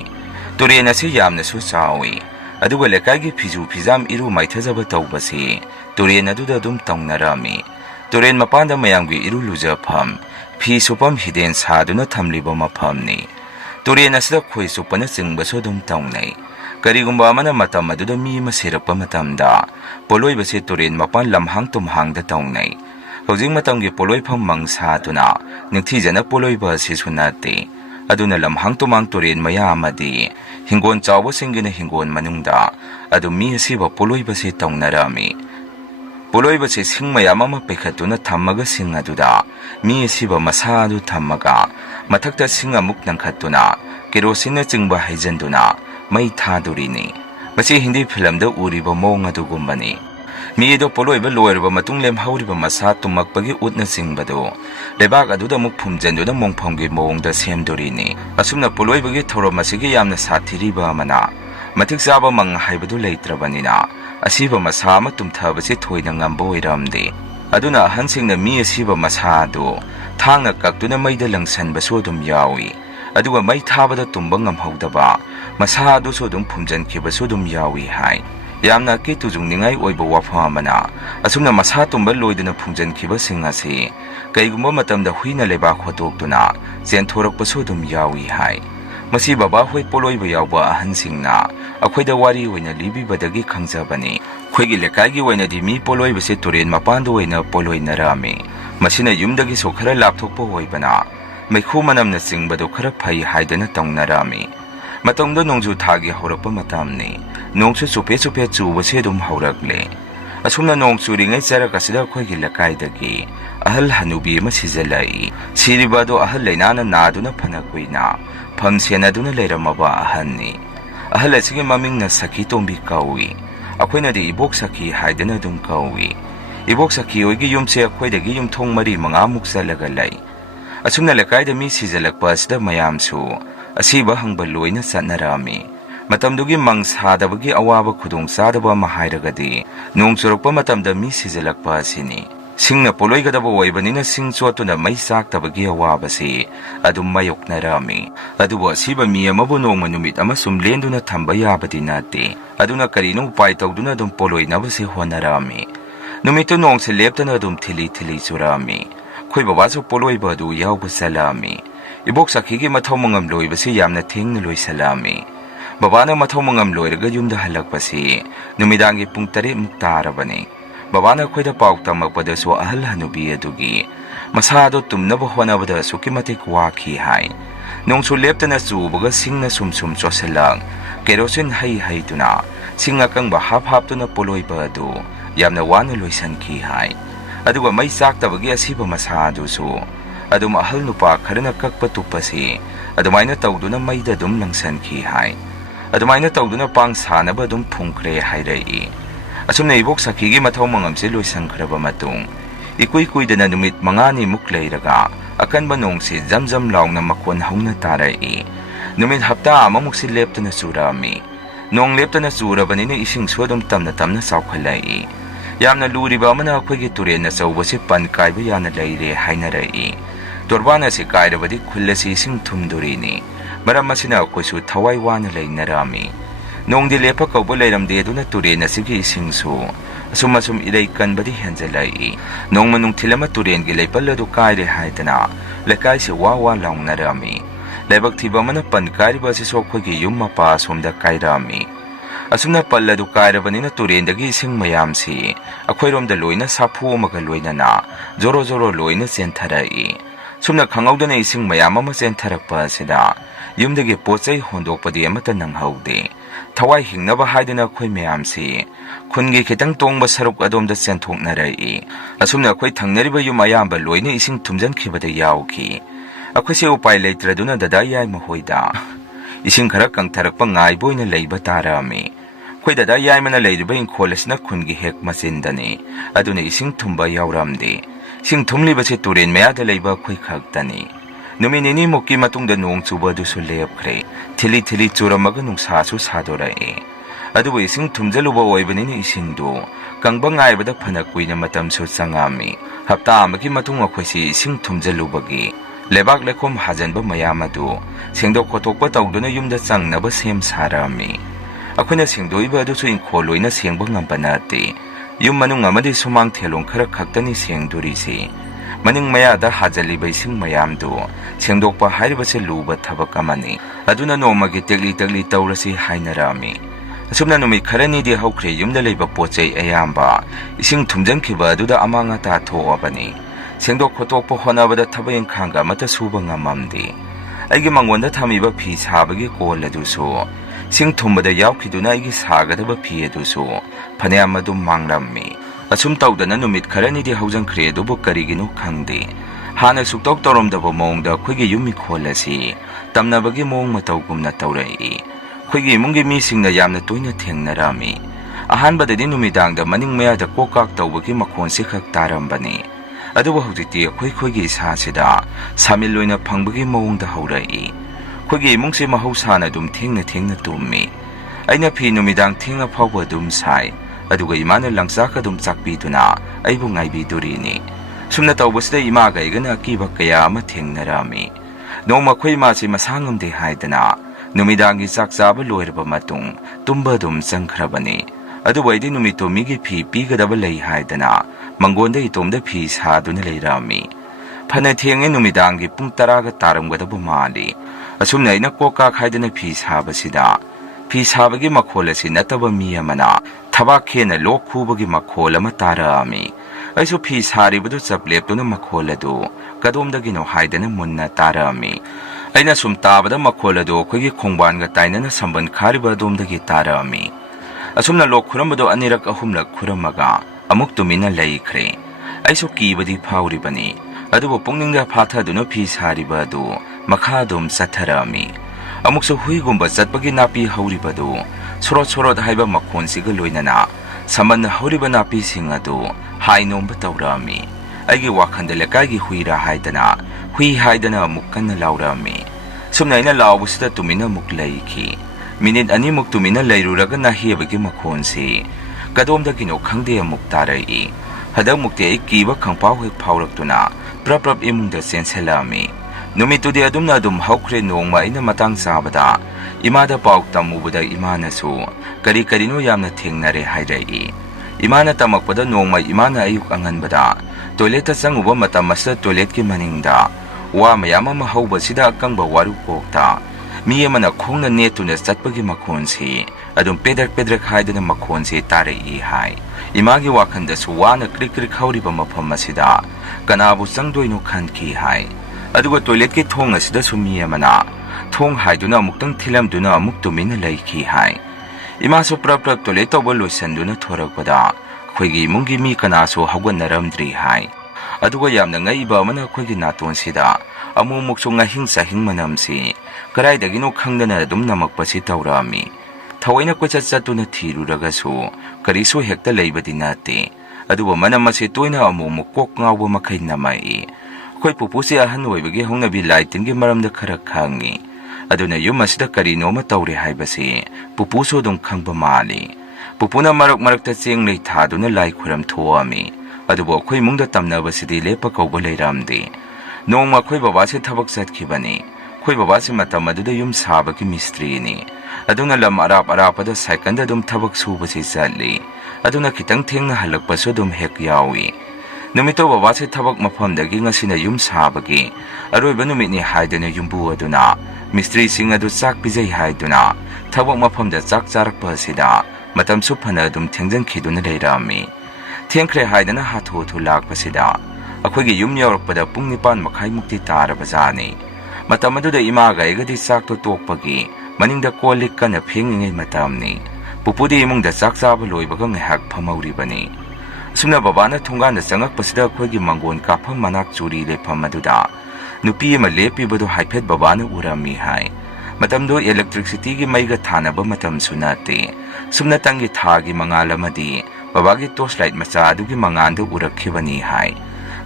turena se yamna su chawi aduga lekagi phiju phijam iru maithajaba tawbasi turena duda dum tongnarami turen mapanda mayamgi iru lujafam phi supam hiden saduna thamliba mafamni turen asida khoi supana chingbaso dum tawnai karigumba amana matam aduda mi ma serakpa matamda poloi base turen mapan lamhang tumhang da tawnai hojing matamgi poloi pham mangsa tuna ningthi jana poloi ba se sunate aduna lamhang tumang turen maya amadi hingon chawbo singina hingon manungda adu mi asiba poloi base tawnarami poloi base sing mayam ama pekhatuna thammaga sing aduda mi asiba masa adu thammaga mathakta sing amuk nangkhatuna kerosina chingba haijanduna mai thadurini masi hindi film da uriba mong adugumbani mi do poloi ba loirba matung lem hauriba masa tumakpagi utna singbado lebak aduda muk phumjanduna mongphomgi mongda semdorini asumna poloi bagi thoro masigi yamna sathiriba amana mathik jaba mang haibadu leitrabanina asiba masa ama tumthabasi thoina ngamba oiramde aduna hansingna mi asiba masa do thangna kaktuna maida langsanbasu dum yawi aduga mai thabada tumba ngamhaudaba masa do so dum phumjankibasu dum yawi hai yamna ki tujungningai oiba wafamana asumna masa tumba loiduna phumjankiba singasi kaigumba matamda huina leba khotoktuna zenthorokpasu dum yawi hai masi baba hoi poloi ba yawba ahansingna akhoida wari oina libibadagi khangjabani khoigi lekagi oina di mi poloi base turen mapando oina poloi narami masina yumdagi sokhara lapthokpa oibana maikhu manamna singbado khara phai haidana tongnarami matongda nongju thagi horakpa matamni nongsu chupe chupe chubase dum horakle asumna nongchu ringai charakasida khoigi lekaidagi ahal hanubi ma sijalai siribado ahal leinana naduna phanakuina famsenaduna leiramaba ahanni ahal asigi mamingna sakhi tombi kawi akhoina di ibok sakhi haidana dum kawi ibok sakhi oigi yumse akhoidagi yumthong mari manga muksalaga lai asumna lekaida mi sijalakpa asida mayamsu asiba hangba loina satnarami matamdugi mangsadabagi awaba khudong sadaba mahairagadi nongchurokpa matamda mi sijalakpa asini singna poloigadaba oibanina singchotuna mai saktabagi awabasi adum mayoknarami adubo asiba mi amabu nongma numit amasum lenduna thamba yabadi nate aduna karino upai tawduna dum poloinabasi honarami numitu nongse leptana dum thili thili churami khoi babasu poloiba du yawbu salami ibok sakhigi mathau mangam loibasi yamna thengna loi salami babana mathau mangam loiraga yumda halakpasi numidangi pung 3 muktarabani babana khoida pauk tamakpada so ahal hanubi adugi masado tumnaba honabada sukimatik wakhi hai nongsu leptana chubaga singna sumsum choselang kerosin hai hai tuna singa kangba hap hap tuna poloiba adu yamna wana loisanki hai aduga mai saktabagi asiba masado so adum ahal nupa kharana kakpa tupasi adumaina tawduna maida dum langsanki hai adumaina tawduna pang sanaba dum phungkre hairai asumna ibok sakhigi mathau mangamse loisangkhraba matung ikui kuidana numit mangani muk leiraga akanba nongse jamjam laungna makon hauna tarai numit hapta amamukse leptana surami nong leptana surabanina ising sodum tamna tamna saukhalai ꯌꯥꯝꯅ ꯂꯨꯔꯤꯕ ꯑꯃꯅ ꯑꯩꯈꯣꯏꯒꯤ ꯇꯨꯔꯦꯟ ꯑꯆꯧꯕꯁꯤ ꯄꯟ ꯀꯥꯏꯕ ꯌꯥꯅ ꯂꯩꯔꯦ ꯍꯥꯏꯅꯔꯛꯏ꯫ ꯇꯣꯔꯕꯥꯟ ꯑꯁꯤ ꯀꯥꯏꯔꯕꯗꯤ ꯈꯨꯜ ꯑꯁꯤ ꯏꯁꯤꯡ ꯊꯨꯝꯗꯣꯔꯤꯅꯤ꯫ ꯃꯔꯝ ꯑꯁꯤꯅ ꯑꯩꯈꯣꯏꯁꯨ ꯊꯋꯥꯏ ꯋꯥꯅ ꯂꯩꯅꯔꯝꯃꯤ꯫ ꯅꯣꯡꯗꯤ ꯂꯦꯞꯄ ꯀꯧꯕ ꯂꯩꯔꯝꯗꯦ ꯑꯗꯨꯅ ꯇꯨꯔꯦꯟ ꯑꯁꯤꯒꯤ ꯏꯁꯤꯡꯁꯨ ꯑꯁꯨꯝ ꯏꯔꯩ ꯀꯟꯕꯗꯤ ꯍꯦꯟꯖꯜꯂꯛꯏ꯫ ꯅꯣꯡꯃ ꯅꯨꯡꯊꯤꯜ ꯑꯃ ꯇꯨꯔꯦꯟꯒꯤ ꯂꯩꯄꯜ ꯑꯗꯨ ꯀꯥꯏꯔꯦ ꯍꯥꯏꯗꯅ ꯂꯩꯀꯥꯏꯁꯤ ꯋꯥ ꯋꯥ ꯂꯥꯎꯅꯔꯝꯃꯤ꯫ ꯂꯥꯏꯕꯛ ꯊꯤꯕ ꯑꯃꯅ ꯄꯟ ꯀꯥꯏꯔꯤꯕ ꯑꯁꯤꯁꯨ ꯑꯩꯈꯣꯏꯒꯤ ꯌꯨꯝ ꯃꯄꯥ ꯑꯁꯣꯝꯗ ꯀꯥꯏꯔꯛꯑꯝꯃꯤ꯫ ꯑꯁꯨꯝꯅ ꯄꯜ ꯑꯗꯨ ꯀꯥꯏꯔꯕꯅꯤꯅ ꯇꯨꯔꯦꯟꯗꯒꯤ ꯏꯁꯤꯡ ꯃꯌꯥꯝꯁꯤ ꯑꯩꯈꯣꯏꯔꯣꯝꯗ ꯂꯣꯏꯅ ꯁꯥꯐꯨ ꯑꯃꯒ ꯂꯣꯏꯅꯅ ꯖꯣꯔꯣ ꯖꯣꯔꯣ ꯂꯣꯏꯅ ꯆꯦꯟꯊꯔꯛꯏ꯫ ꯁꯨꯝꯅ ꯈꯪꯍꯧꯗꯅ ꯏꯁꯤꯡ ꯃꯌꯥꯝ ꯑꯃ ꯆꯦꯟꯊꯔꯛꯄ ꯑꯁꯤꯗ ꯌꯨꯝꯗꯒꯤ ꯄꯣꯠ ꯆꯩ ꯍꯣꯟꯗꯣꯛꯄꯗꯤ ꯑꯃꯠꯇ ꯅꯪꯍꯧꯗꯦ꯫ ꯊꯋꯥꯏ ꯍꯤꯡꯅꯕ ꯍꯥꯏꯗꯨꯅ ꯑꯩꯈꯣꯏ ꯃꯌꯥꯝꯁꯤ ꯈꯨꯟꯒꯤ ꯈꯤꯇꯪ ꯇꯣꯡꯕ ꯁꯔꯨꯛ ꯑꯗꯣꯝꯗ ꯆꯦꯟꯊꯣꯛꯅꯔꯛꯏ꯫ ꯑꯁꯨꯝꯅ ꯑꯩꯈꯣꯏ ꯊꯪꯅꯔꯤꯕ ꯌꯨꯝ ꯑꯌꯥꯝꯕ ꯂꯣꯏꯅ ꯏꯁꯤꯡ ꯊꯨꯝꯖꯤꯟꯈꯤꯕꯗ ꯌꯥꯎꯈꯤ꯫ ꯑꯩꯈꯣꯏꯁꯦ ꯎꯄꯥꯏ ꯂꯩꯇ꯭ꯔꯗꯨꯅ ꯗꯗꯥ ꯌꯥꯏꯃ ꯍꯣꯏꯗ ꯏꯁꯤꯡ ꯈꯔ ꯀꯪꯊꯔꯛꯄ ꯉꯥꯏꯕ ꯑꯣꯏꯅ ꯂꯩꯕ ꯇꯥꯔꯛꯑꯝꯃꯤ꯫ ꯑꯩꯈꯣꯏ ꯗꯗꯥ ꯌꯥꯏꯃꯅ ꯂꯩꯔꯤꯕ ꯏꯪꯈꯣꯜ ꯑꯁꯤꯅ ꯈꯨꯟꯒꯤ ꯍꯦꯛ ꯃꯆꯤꯟꯗꯅꯤ꯫ ꯑꯗꯨꯅ ꯏꯁꯤꯡ ꯊꯨꯝꯕ ꯌꯥꯎꯔꯝꯗꯦ꯫ ꯏꯁꯤꯡ ꯊꯨꯝꯂꯤꯕꯁꯤ ꯇꯨꯔꯦꯟ ꯃꯌꯥꯗ ꯂꯩꯕ ꯑꯩꯈꯣꯏ ꯈꯛꯇꯅꯤ꯫ ꯅꯨꯃꯤꯠ ꯅꯤꯅꯤꯃꯨꯛꯀꯤ ꯃꯇꯨꯡꯗ ꯅꯣꯡ ꯆꯨꯕ ꯑꯗꯨꯁꯨ ꯂꯦꯞꯈ꯭ꯔꯦ꯫ ꯊꯤꯂꯤ ꯊꯤꯂꯤ ꯆꯨꯔꯝꯃꯒ ꯅꯨꯡꯁꯥꯁꯨ ꯁꯥꯗꯣꯔꯛꯑꯦ꯫ ꯑꯗꯨꯕꯨ ꯏꯁꯤꯡ ꯊꯨꯝꯖꯜꯂꯨꯕ ꯑꯣꯏꯕꯅꯤꯅ ꯏꯁꯤꯡꯗꯨ ꯀꯪꯕ ꯉꯥꯏꯕꯗ ꯐꯅ ꯀꯨꯏꯅ ꯃꯇꯝꯁꯨ ꯆꯪꯉꯝꯃꯤ꯫ ꯍꯞꯇꯥ ꯑꯃꯒꯤ ꯃꯇꯨꯡ ꯑꯩꯈꯣꯏꯁꯤ ꯏꯁꯤꯡ ꯊꯨꯝꯖꯜꯂꯨꯕꯒꯤ ꯂꯩꯕꯥꯛ ꯂꯩꯈꯣꯝ ꯍꯥꯖꯟꯕ ꯃꯌꯥꯝ ꯑꯗꯨ ꯁꯦꯡꯗꯣꯛ ꯈꯣꯠꯇꯣꯛꯄ ꯇꯧꯗꯨꯅ ꯌꯨꯝꯗ ꯆꯪꯅꯕ ꯁꯦꯝ ꯁꯥꯔꯛꯑꯝꯃꯤ꯫ ꯑꯩꯈꯣꯏꯅ ꯁꯦꯡꯗꯣꯛꯏꯕ ꯑꯗꯨꯁꯨ ꯏꯪꯈꯣꯜ ꯂꯣꯏꯅ ꯁꯦꯡꯕ ꯉꯝꯕ ꯅꯠꯇꯦ꯫ ꯌꯨꯝ ꯃꯅꯨꯡ ꯑꯃꯗꯤ ꯁꯨꯃꯥꯡ ꯊꯦꯂꯣꯡ ꯈꯔ ꯈꯛꯇꯅꯤ ꯁꯦꯡꯗꯣꯔꯤꯁꯤ꯫ ꯃꯅꯤꯡ ꯃꯌꯥꯗ ꯍꯥꯖꯜꯂꯤꯕ ꯏꯁꯤꯡ ꯃꯌꯥꯝꯗꯨ ꯁꯦꯡꯗꯣꯛꯄ ꯍꯥꯏꯔꯤꯕꯁꯤ ꯂꯨꯕ ꯊꯕꯛ ꯑꯃꯅꯤ꯫ ꯑꯗꯨꯅ ꯅꯣꯡꯃꯒꯤ ꯇꯦꯛꯂꯤ ꯇꯦꯛꯂꯤ ꯇꯧꯔꯁꯤ ꯍꯥꯏꯅꯔꯛꯑꯝꯃꯤ꯫ ꯑꯁꯨꯝꯅ ꯅꯨꯃꯤꯠ ꯈꯔꯅꯤꯗꯤ ꯍꯧꯈ꯭ꯔꯦ ꯌꯨꯝꯗ ꯂꯩꯕ ꯄꯣꯠ ꯆꯩ ꯑꯌꯥꯝꯕ ꯏꯁꯤꯡ ꯊꯨꯝꯖꯤꯟꯈꯤꯕ ꯑꯗꯨꯗ ꯑꯃꯥꯡ ꯑꯇꯥ ꯊꯣꯛꯑꯕꯅꯤ꯫ ꯁꯦꯡꯗꯣꯛ ꯈꯣꯠꯇꯣꯛꯄ ꯍꯣꯠꯅꯕꯗ ꯊꯕꯛ ꯏꯪꯈꯥꯡꯒ ꯑꯃꯠꯇ ꯁꯨꯕ ꯉꯝꯃꯝꯗꯦ꯫ ꯑꯩꯒꯤ ꯃꯥꯡꯒꯣꯟꯗ ꯊꯝꯃꯤꯕ ꯐꯤ ꯁꯥꯕꯒꯤ ꯀꯣꯜ ꯑꯗꯨꯁꯨ ꯏꯁꯤꯡ ꯊꯨꯝꯕꯗ ꯌꯥꯎꯈꯤꯗꯨꯅ ꯑꯩꯒꯤ ꯁꯥꯒꯗꯕ ꯐꯤ ꯑꯗꯨꯁꯨ ꯐꯅꯌꯥꯝ ꯑꯗꯨꯝ ꯃꯥꯡꯂꯝꯃꯤ꯫ ꯑꯁꯨꯝ ꯇꯧꯗꯅ ꯅꯨꯃꯤꯠ ꯈꯔꯅꯤꯗꯤ ꯍꯧꯖꯟꯈ꯭ꯔꯦ ꯑꯗꯨꯕꯨ ꯀꯔꯤꯒꯤꯅꯣ ꯈꯪꯗꯦ ꯍꯥꯟꯅ ꯁꯨꯛꯇꯧ ꯇꯧꯔꯝꯗꯕ ꯃꯑꯣꯡꯗ ꯑꯩꯈꯣꯏꯒꯤ ꯌꯨꯝ ꯏꯪꯈꯣꯜ ꯑꯁꯤ ꯇꯝꯅꯕꯒꯤ ꯃꯑꯣꯡ ꯃꯇꯧꯒꯨꯝꯅ ꯇꯧꯔꯛꯏ꯫ ꯑꯩꯈꯣꯏꯒꯤ ꯏꯃꯨꯡꯒꯤ ꯃꯤꯁꯤꯡꯅ ꯌꯥꯝꯅ ꯇꯣꯏꯅ ꯊꯦꯡꯅꯔꯝꯃꯤ꯫ ꯑꯍꯥꯟꯕꯗꯗꯤ ꯅꯨꯃꯤꯗꯥꯡꯗ ꯃꯅꯤꯡ ꯃꯌꯥꯗ ꯀꯣꯛ ꯀꯥꯛ ꯇꯧꯕꯒꯤ ꯃꯈꯣꯟꯁꯤ ꯈꯛ ꯇꯥꯔꯝꯕꯅꯤ꯫ ꯑꯗꯨꯕꯨ ꯍꯧꯖꯤꯛꯇꯤ ꯑꯩꯈꯣꯏꯒꯤ ꯏꯁꯥꯁꯤꯗ ꯁꯥꯃꯤꯜ ꯑꯣꯏꯅ ꯐꯪꯕꯒꯤ ꯃꯑꯣꯡꯗ ꯍꯧꯔꯛꯏ꯫ ꯑꯩꯈꯣꯏꯒꯤ ꯏꯃꯨꯡꯁꯤ ꯃꯍꯧꯁꯥꯅ ꯑꯗꯨꯝ ꯊꯦꯡꯅ ꯇꯨꯝꯃꯤ꯫ ꯑꯩꯅ ꯐꯤ ꯅꯨꯃꯤꯗꯥꯡ ꯊꯦꯡꯅ ꯐꯥꯎꯕ ꯑꯗꯨꯝ ꯁꯥꯏ꯫ ꯑꯗꯨꯒ ꯏꯃꯥꯅ ꯂꯪꯆꯥꯛ ꯑꯗꯨꯝ ꯆꯥꯛꯄꯤꯗꯨꯅ ꯑꯩꯕꯨ ꯉꯥꯏꯕꯤꯗꯣꯔꯤꯅꯤ꯫ ꯁꯨꯝꯅ ꯇꯧꯕꯁꯤꯗ ꯏꯃꯥꯒ ꯑꯩꯒꯅ ꯑꯀꯤꯕ ꯀꯌꯥ ꯑꯃ ꯊꯦꯡꯅꯔꯝꯃꯤ꯫ ꯅꯣꯡꯃ ꯑꯩꯈꯣꯏ ꯏꯃꯥꯁꯤ ꯃꯁꯥ ꯉꯝꯗꯦ ꯍꯥꯏꯗꯅ ꯅꯨꯃꯤꯗꯥꯡꯒꯤ ꯆꯥꯛ ꯆꯥꯕ ꯂꯣꯏꯔꯕ ꯃꯇꯨꯡ ꯇꯨꯝꯕ ꯑꯗꯨꯝ ꯆꯪꯈ꯭ꯔꯕꯅꯤ꯫ ꯑꯗꯨꯕꯨ ꯑꯩꯗꯤ ꯅꯨꯃꯤꯠꯇꯨ ꯃꯤꯒꯤ ꯐꯤ ꯄꯤꯒꯗꯕ ꯂꯩ ꯍꯥꯏꯗꯅ ꯃꯪꯒꯣꯟꯗ ꯏꯇꯣꯝꯗ ꯐꯤ ꯁꯥꯗꯨꯅ ꯂꯩꯔꯝꯃꯤ꯫ ꯐꯅ ꯊꯦꯡꯉꯦ ꯅꯨꯃꯤꯗꯥꯡꯒꯤ ꯄꯨꯡ 10가 ꯇꯥꯔꯝꯒꯗꯕ ꯃꯥꯜꯂꯤ꯫ ꯑꯁꯨꯝꯅ ꯑꯩꯅ ꯀꯣꯛꯀꯥꯛ ꯍꯥꯏꯗꯅ ꯐꯤ ꯁꯥꯕꯁꯤꯗ ꯐꯤ ꯁꯥꯕꯒꯤ ꯃꯈꯣꯜ ꯑꯁꯤ ꯅꯠꯇꯕ ꯃꯤ ꯑꯃꯅ ꯊꯕꯥꯛ ꯈꯦꯅ ꯂꯣꯛ ꯈꯨꯕꯒꯤ ꯃꯈꯣꯜ ꯑꯃ ꯇꯥꯔꯛꯑꯝꯃꯤ꯫ ꯑꯩꯁꯨ ꯐꯤ ꯁꯥꯔꯤꯕꯗꯨ ꯆꯞ ꯂꯦꯞꯇꯨꯅ ꯃꯈꯣꯜ ꯑꯗꯨ ꯀꯗꯣꯝꯗꯒꯤꯅꯣ ꯍꯥꯏꯗꯅ ꯃꯨꯟꯅ ꯇꯥꯔꯛꯑꯝꯃꯤ꯫ ꯑꯩꯅ ꯁꯨꯝ ꯇꯥꯕꯗ ꯃꯈꯣꯜ ꯑꯗꯨ ꯑꯩꯈꯣꯏꯒꯤ ꯈꯣꯡꯕꯥꯟꯒ ꯇꯥꯏꯅꯅ ꯁꯝꯕꯟ ꯈꯥꯔꯤꯕ ꯑꯗꯣꯝꯗꯒꯤ ꯇꯥꯔꯛꯑꯝꯃꯤ꯫ ꯑꯁꯨꯝꯅ ꯂꯣꯛ ꯈꯨꯔꯝꯕꯗꯨ ꯑꯅꯤꯔꯛ ꯑꯍꯨꯝꯂꯛ ꯈꯨꯔꯝꯃꯒ ꯑꯃꯨꯛ ꯇꯨꯃꯤꯟꯅ ꯂꯩꯈ꯭ꯔꯦ꯫ ꯑꯩꯁꯨ ꯀꯤꯕꯗꯤ ꯐꯥꯎꯔꯤꯕꯅꯤ꯫ ꯑꯗꯨꯕꯨ ꯄꯨꯛꯅꯤꯡꯗ ꯐꯥꯊꯗꯨꯅ ꯐꯤ ꯁꯥꯔꯤꯕ ꯑꯗꯨ ꯃꯈꯥ ꯑꯗꯨꯝ ꯆꯠꯊꯔꯛꯑꯝꯃꯤ꯫ ꯑꯃꯨꯛꯁꯨ ꯍꯨꯏꯒꯨꯝꯕ ꯆꯠꯄꯒꯤ ꯅꯥꯄꯤ ꯍꯧꯔꯤꯕꯗꯨ ꯁꯣꯔꯣꯠ ꯁꯣꯔꯣꯠ ꯍꯥꯏꯕ ꯃꯈꯣꯟꯁꯤꯒ ꯂꯣꯏꯅꯅ ꯁꯝꯕꯟꯗ ꯍꯧꯔꯤꯕ ꯅꯥꯄꯤꯁꯤꯡ ꯑꯗꯨ ꯍꯥꯏ ꯅꯣꯝꯕ ꯇꯧꯔꯛꯑꯝꯃꯤ꯫ ꯑꯩꯒꯤ ꯋꯥꯈꯟꯗ ꯂꯩꯀꯥꯏꯒꯤ ꯍꯨꯏꯔꯥ ꯍꯥꯏꯗꯅ ꯍꯨꯏ ꯍꯥꯏꯗꯅ ꯑꯃꯨꯛ ꯀꯟꯅ ꯂꯥꯎꯔꯛꯑꯝꯃꯤ꯫ ꯁꯨꯝꯅ ꯑꯩꯅ ꯂꯥꯎꯕꯁꯤꯗ ꯇꯨꯃꯤꯟꯅ ꯑꯃꯨꯛ ꯂꯩꯈꯤ꯫ ꯃꯤꯅꯤꯠ 2ꯃꯨꯛ ꯇꯨꯃꯤꯟꯅ ꯂꯩꯔꯨꯔꯒ ꯅꯥꯍꯦꯕꯒꯤ ꯃꯈꯣꯟꯁꯤ ꯀꯗꯣꯝꯗꯒꯤꯅꯣ ꯈꯪꯗꯦ ꯑꯃꯨꯛ ꯇꯥꯔꯛꯏ꯫ ꯍꯟꯗꯛꯃꯨꯛꯇꯤ ꯑꯩ ꯀꯤꯕ ꯈꯪꯄꯥꯎ ꯍꯦꯛ ꯐꯥꯎꯔꯛꯇꯨꯅ ꯄ꯭ꯔꯞ ꯏꯃꯨꯡꯗ ꯆꯦꯟꯁꯤꯜꯂꯛꯑꯝꯃꯤ꯫ ꯅꯨꯃꯤꯠꯇꯨꯗꯤ ꯑꯗꯨꯝꯅ ꯑꯗꯨꯝ ꯍꯧꯈ꯭ꯔꯦ꯫ ꯅꯣꯡꯃ ꯑꯩꯅ ꯃꯇꯥꯡ ꯆꯥꯕꯗ ꯏꯃꯥꯗ ꯄꯥꯎ ꯇꯝꯃꯨꯕꯗ ꯏꯃꯥꯅꯁꯨ ꯀꯔꯤꯅꯣ ꯌꯥꯝꯅ ꯊꯦꯡꯅꯔꯦ ꯍꯥꯏꯔꯛꯏ꯫ ꯏꯃꯥꯅ ꯇꯝꯃꯛꯄꯗ ꯅꯣꯡꯃ ꯏꯃꯥꯅ ꯑꯌꯨꯛ ꯑꯉꯟꯕꯗ ꯇꯣꯏꯂꯦꯠꯇ ꯆꯪꯉꯨꯕ ꯃꯇꯝ ꯑꯁꯤꯗ ꯇꯣꯏꯂꯦꯠꯀꯤ ꯃꯅꯤꯡꯗ ꯋꯥ ꯃꯌꯥꯝ ꯑꯃ ꯍꯧꯕꯁꯤꯗ ꯑꯀꯪꯕ ꯋꯥꯔꯨꯀꯣꯛꯇ ꯃꯤ ꯑꯃꯅ ꯈꯣꯡꯅ ꯅꯦꯠꯇꯨꯅ ꯆꯠꯄꯒꯤ ꯃꯈꯣꯟꯁꯤ ꯑꯗꯨꯝ ꯄꯦꯗ꯭ꯔꯛ ꯍꯥꯏꯗꯅ ꯃꯈꯣꯟꯁꯤ ꯇꯥꯔꯛꯏ ꯍꯥꯏ꯫ ꯏꯃꯥꯒꯤ ꯋꯥꯈꯟꯗꯁꯨ ꯋꯥꯅ ꯀ꯭ꯔꯤꯛ ꯍꯧꯔꯤꯕ ꯃꯐꯝ ꯑꯁꯤꯗ ꯀꯅꯥꯕꯨ ꯆꯪꯗꯣꯏꯅꯣ ꯈꯟꯈꯤ ꯍꯥꯏ꯫ ꯑꯗꯨꯒ ꯇꯣꯏꯂꯦꯠꯀꯤ ꯊꯣꯡ ꯑꯁꯤꯗꯁꯨ ꯃꯤ ꯑꯃꯅ ꯊꯣꯡ ꯍꯥꯏꯗꯨꯅ ꯑꯃꯨꯛꯇꯪ ꯊꯤꯜꯂꯝꯗꯨꯅ ꯑꯃꯨꯛ ꯇꯨꯃꯤꯟꯅ ꯂꯩꯈꯤ ꯍꯥꯏ꯫ ꯏꯃꯥꯁꯨ ꯄ꯭ꯔꯞ ꯇꯣꯏꯂꯦꯠ ꯇꯧꯕ ꯂꯣꯏꯁꯟꯗꯨꯅ ꯊꯣꯔꯛꯄꯗ ꯑꯩꯈꯣꯏꯒꯤ ꯏꯃꯨꯡꯒꯤ ꯃꯤ ꯀꯅꯥꯁꯨ ꯍꯧꯒꯠꯅꯔꯝꯗ꯭ꯔꯤ ꯍꯥꯏ꯫ ꯑꯗꯨꯒ ꯌꯥꯝꯅ ꯉꯛꯏꯕ ꯑꯃꯅ ꯑꯩꯈꯣꯏꯒꯤ ナꯇꯣꯟꯁꯤꯗ ꯑꯃꯨꯛꯁꯨ ꯉꯥꯍꯤꯡ ꯆꯥꯍꯤꯡ ꯃꯅꯝꯁꯤ ꯀꯗꯥꯏꯗꯒꯤꯅꯣ ꯈꯪꯗꯅ ꯑꯗꯨꯝ ꯅꯝꯃꯛꯄꯁꯤ ꯇꯧꯔꯛꯑꯝꯃꯤ꯫ ꯊꯑꯣꯏꯅ ꯀꯣꯏꯆꯠ ꯆꯠꯇꯨꯅ ꯊꯤꯔꯨꯔꯒꯁꯨ ꯀꯔꯤꯁꯨ ꯍꯦꯛꯇ ꯂꯩꯕꯗꯤ ꯅꯠꯇꯦ꯫ ꯑꯗꯨꯕꯨ ꯃꯅꯝ ꯑꯁꯤ ꯇꯣꯏꯅ ꯑꯃꯨꯛ ꯀꯣꯛ ꯉꯥꯎꯕ ꯃꯈꯩ ꯅꯝꯃꯛꯏ꯫ ꯑꯩꯈꯣꯏ ꯄꯨꯄꯨꯁꯤ ꯑꯍꯟ ꯑꯣꯏꯕꯒꯤ ꯍꯧꯅꯕꯤ ꯂꯥꯏ ꯇꯤꯟꯒꯤ ꯃꯔꯝꯗ ꯈꯔ ꯈꯪꯉꯤ꯫ ꯑꯗꯨꯅ ꯌꯨꯝ ꯑꯁꯤꯗ ꯀꯔꯤꯅꯣꯃ ꯇꯧꯔꯦ ꯍꯥꯏꯕꯁꯤ ꯄꯨꯄꯨꯁꯨ ꯑꯗꯨꯝ ꯈꯪꯕ ꯃꯥꯜꯂꯤ꯫ ꯄꯨꯄꯨꯅ ꯃꯔꯛ ꯃꯔꯛꯇ ꯆꯦꯡ ꯂꯩ ꯊꯥꯗꯨꯅ ꯂꯥꯏ ꯈꯨꯔꯝ ꯊꯣꯛꯑꯝꯃꯤ ꯑꯗꯨꯕꯨ ꯑꯩꯈꯣꯏ ꯏꯃꯨꯡꯗ ꯇꯝꯅꯕꯁꯤꯗꯤ ꯂꯦꯞꯄ ꯀꯧꯕ ꯂꯩꯔꯝꯗꯦ ꯅꯣꯡꯃ ꯑꯩꯈꯣꯏ ꯕꯕꯥꯁꯦ ꯊꯕꯛ ꯆꯠꯈꯤꯕꯅꯤ ꯑꯩꯈꯣꯏ ꯕꯕꯥꯁꯦ ꯃꯇꯝ ꯑꯗꯨꯗ ꯌꯨꯝ ꯁꯥꯕꯒꯤ ꯃꯤꯁꯇ꯭ꯔꯤꯅꯤ ꯑꯗꯨꯅ ꯂꯝ ꯑꯔꯥꯞ ꯑꯔꯥꯞꯄꯗ ꯁꯥꯏꯀꯜꯗ ꯑꯗꯨꯝ ꯊꯕꯛ ꯁꯨꯕꯁꯤ ꯆꯠꯂꯤ ꯑꯗꯨꯅ ꯈꯤꯇꯪ ꯊꯦꯡꯅ ꯍꯜꯂꯛꯄꯁꯨ ꯑꯗꯨꯝ ꯍꯦꯛ ꯌꯥꯎꯏ ꯅꯨꯃꯤꯠꯇꯣ ꯕꯕꯥꯁꯦ ꯊꯕꯛ ꯃꯐꯝꯗꯒꯤ ꯉꯁꯤꯅ ꯌꯨꯝ ꯁꯥꯕꯒꯤ ꯑꯔꯣꯏꯕ ꯅꯨꯃꯤꯠꯅꯤ ꯍꯥꯏꯗꯨꯅ ꯌꯨꯝꯕꯨ ꯑꯗꯨꯅ ꯃꯤꯁꯇ꯭ꯔꯤꯁꯤꯡ ꯑꯗꯨ ꯆꯥꯛ ꯄꯤꯖꯩ ꯍꯥꯏꯗꯨꯅ ꯊꯕꯛ ꯃꯐꯝꯗ ꯆꯥꯛ ꯆꯥꯔꯛꯄ ꯑꯁꯤꯗ ꯃꯇꯝꯁꯨ ꯐꯅ ꯑꯗꯨꯝ ꯊꯦꯡꯖꯤꯟꯈꯤꯗꯨꯅ ꯂꯩꯔꯝꯃꯤ ꯊꯦꯡꯈ꯭ꯔꯦ ꯍꯥꯏꯗꯅ ꯍꯥꯊꯨ ꯍꯥꯊꯨ ꯂꯥꯛꯄꯁꯤꯗ ꯑꯩꯈꯣꯏꯒꯤ ꯌꯨꯝ ꯌꯧꯔꯛꯄꯗ ꯄꯨꯡ 9:30ꯃꯨꯛꯇꯤ ꯇꯥꯔꯕꯖꯥꯠꯅꯤ ꯃꯇꯝ ꯑꯗꯨꯗ ꯏꯃꯥꯒ ꯑꯩꯒꯗꯤ ꯆꯥꯛꯇꯣ ꯇꯣꯛꯄꯒꯤ ꯃꯅꯤꯡꯗ ꯀꯣꯜ ꯂꯤꯛ ꯀꯟꯅ ꯐꯦꯡꯉꯤꯉꯩ ꯃꯇꯝꯅꯤ ꯄꯨꯄꯨꯗꯤ ꯏꯃꯨꯡꯗ ꯆꯥꯛ ꯆꯥꯕ ꯂꯣꯏꯕꯒ ꯉꯥꯏꯍꯥꯛ ꯐꯝꯍꯧꯔꯤꯕꯅꯤ ꯑꯁꯨꯝꯅ ꯕꯕꯥꯅ ꯊꯣꯡꯒꯥꯟꯗ ꯆꯪꯉꯛꯄꯁꯤꯗ ꯑꯩꯈꯣꯏꯒꯤ ꯃꯥꯡꯒꯣꯟ ꯀꯥꯞꯐꯝ ꯃꯅꯥꯛ ꯆꯨꯔꯤ ꯂꯦꯞꯐꯝ ꯑꯗꯨꯗ ꯅꯨꯄꯤ ꯑꯃ ꯂꯦꯞꯄꯤꯕꯗꯨ ꯍꯥꯏꯐꯦꯠ ꯕꯕꯥꯅ ꯎꯔꯝꯃꯤ ꯍꯥꯏ ꯃꯇꯝꯗꯨ ꯏꯂꯦꯛꯇ꯭ꯔꯤꯁꯤꯇꯤꯒꯤ ꯃꯩꯒ ꯊꯥꯅꯕ ꯃꯇꯝꯁꯨ ꯅꯠꯇꯦ ꯁꯨꯝꯅꯇꯪꯒꯤ ꯊꯥꯒꯤ ꯃꯉꯥꯜ ꯑꯃꯗꯤ ꯕꯕꯥꯒꯤ ꯇꯣꯔꯆ ꯂꯥꯏꯠ ꯃꯆꯥ ꯑꯗꯨꯒꯤ ꯃꯉꯥꯜꯗꯨ ꯎꯔꯛꯈꯤꯕꯅꯤ ꯍꯥꯏ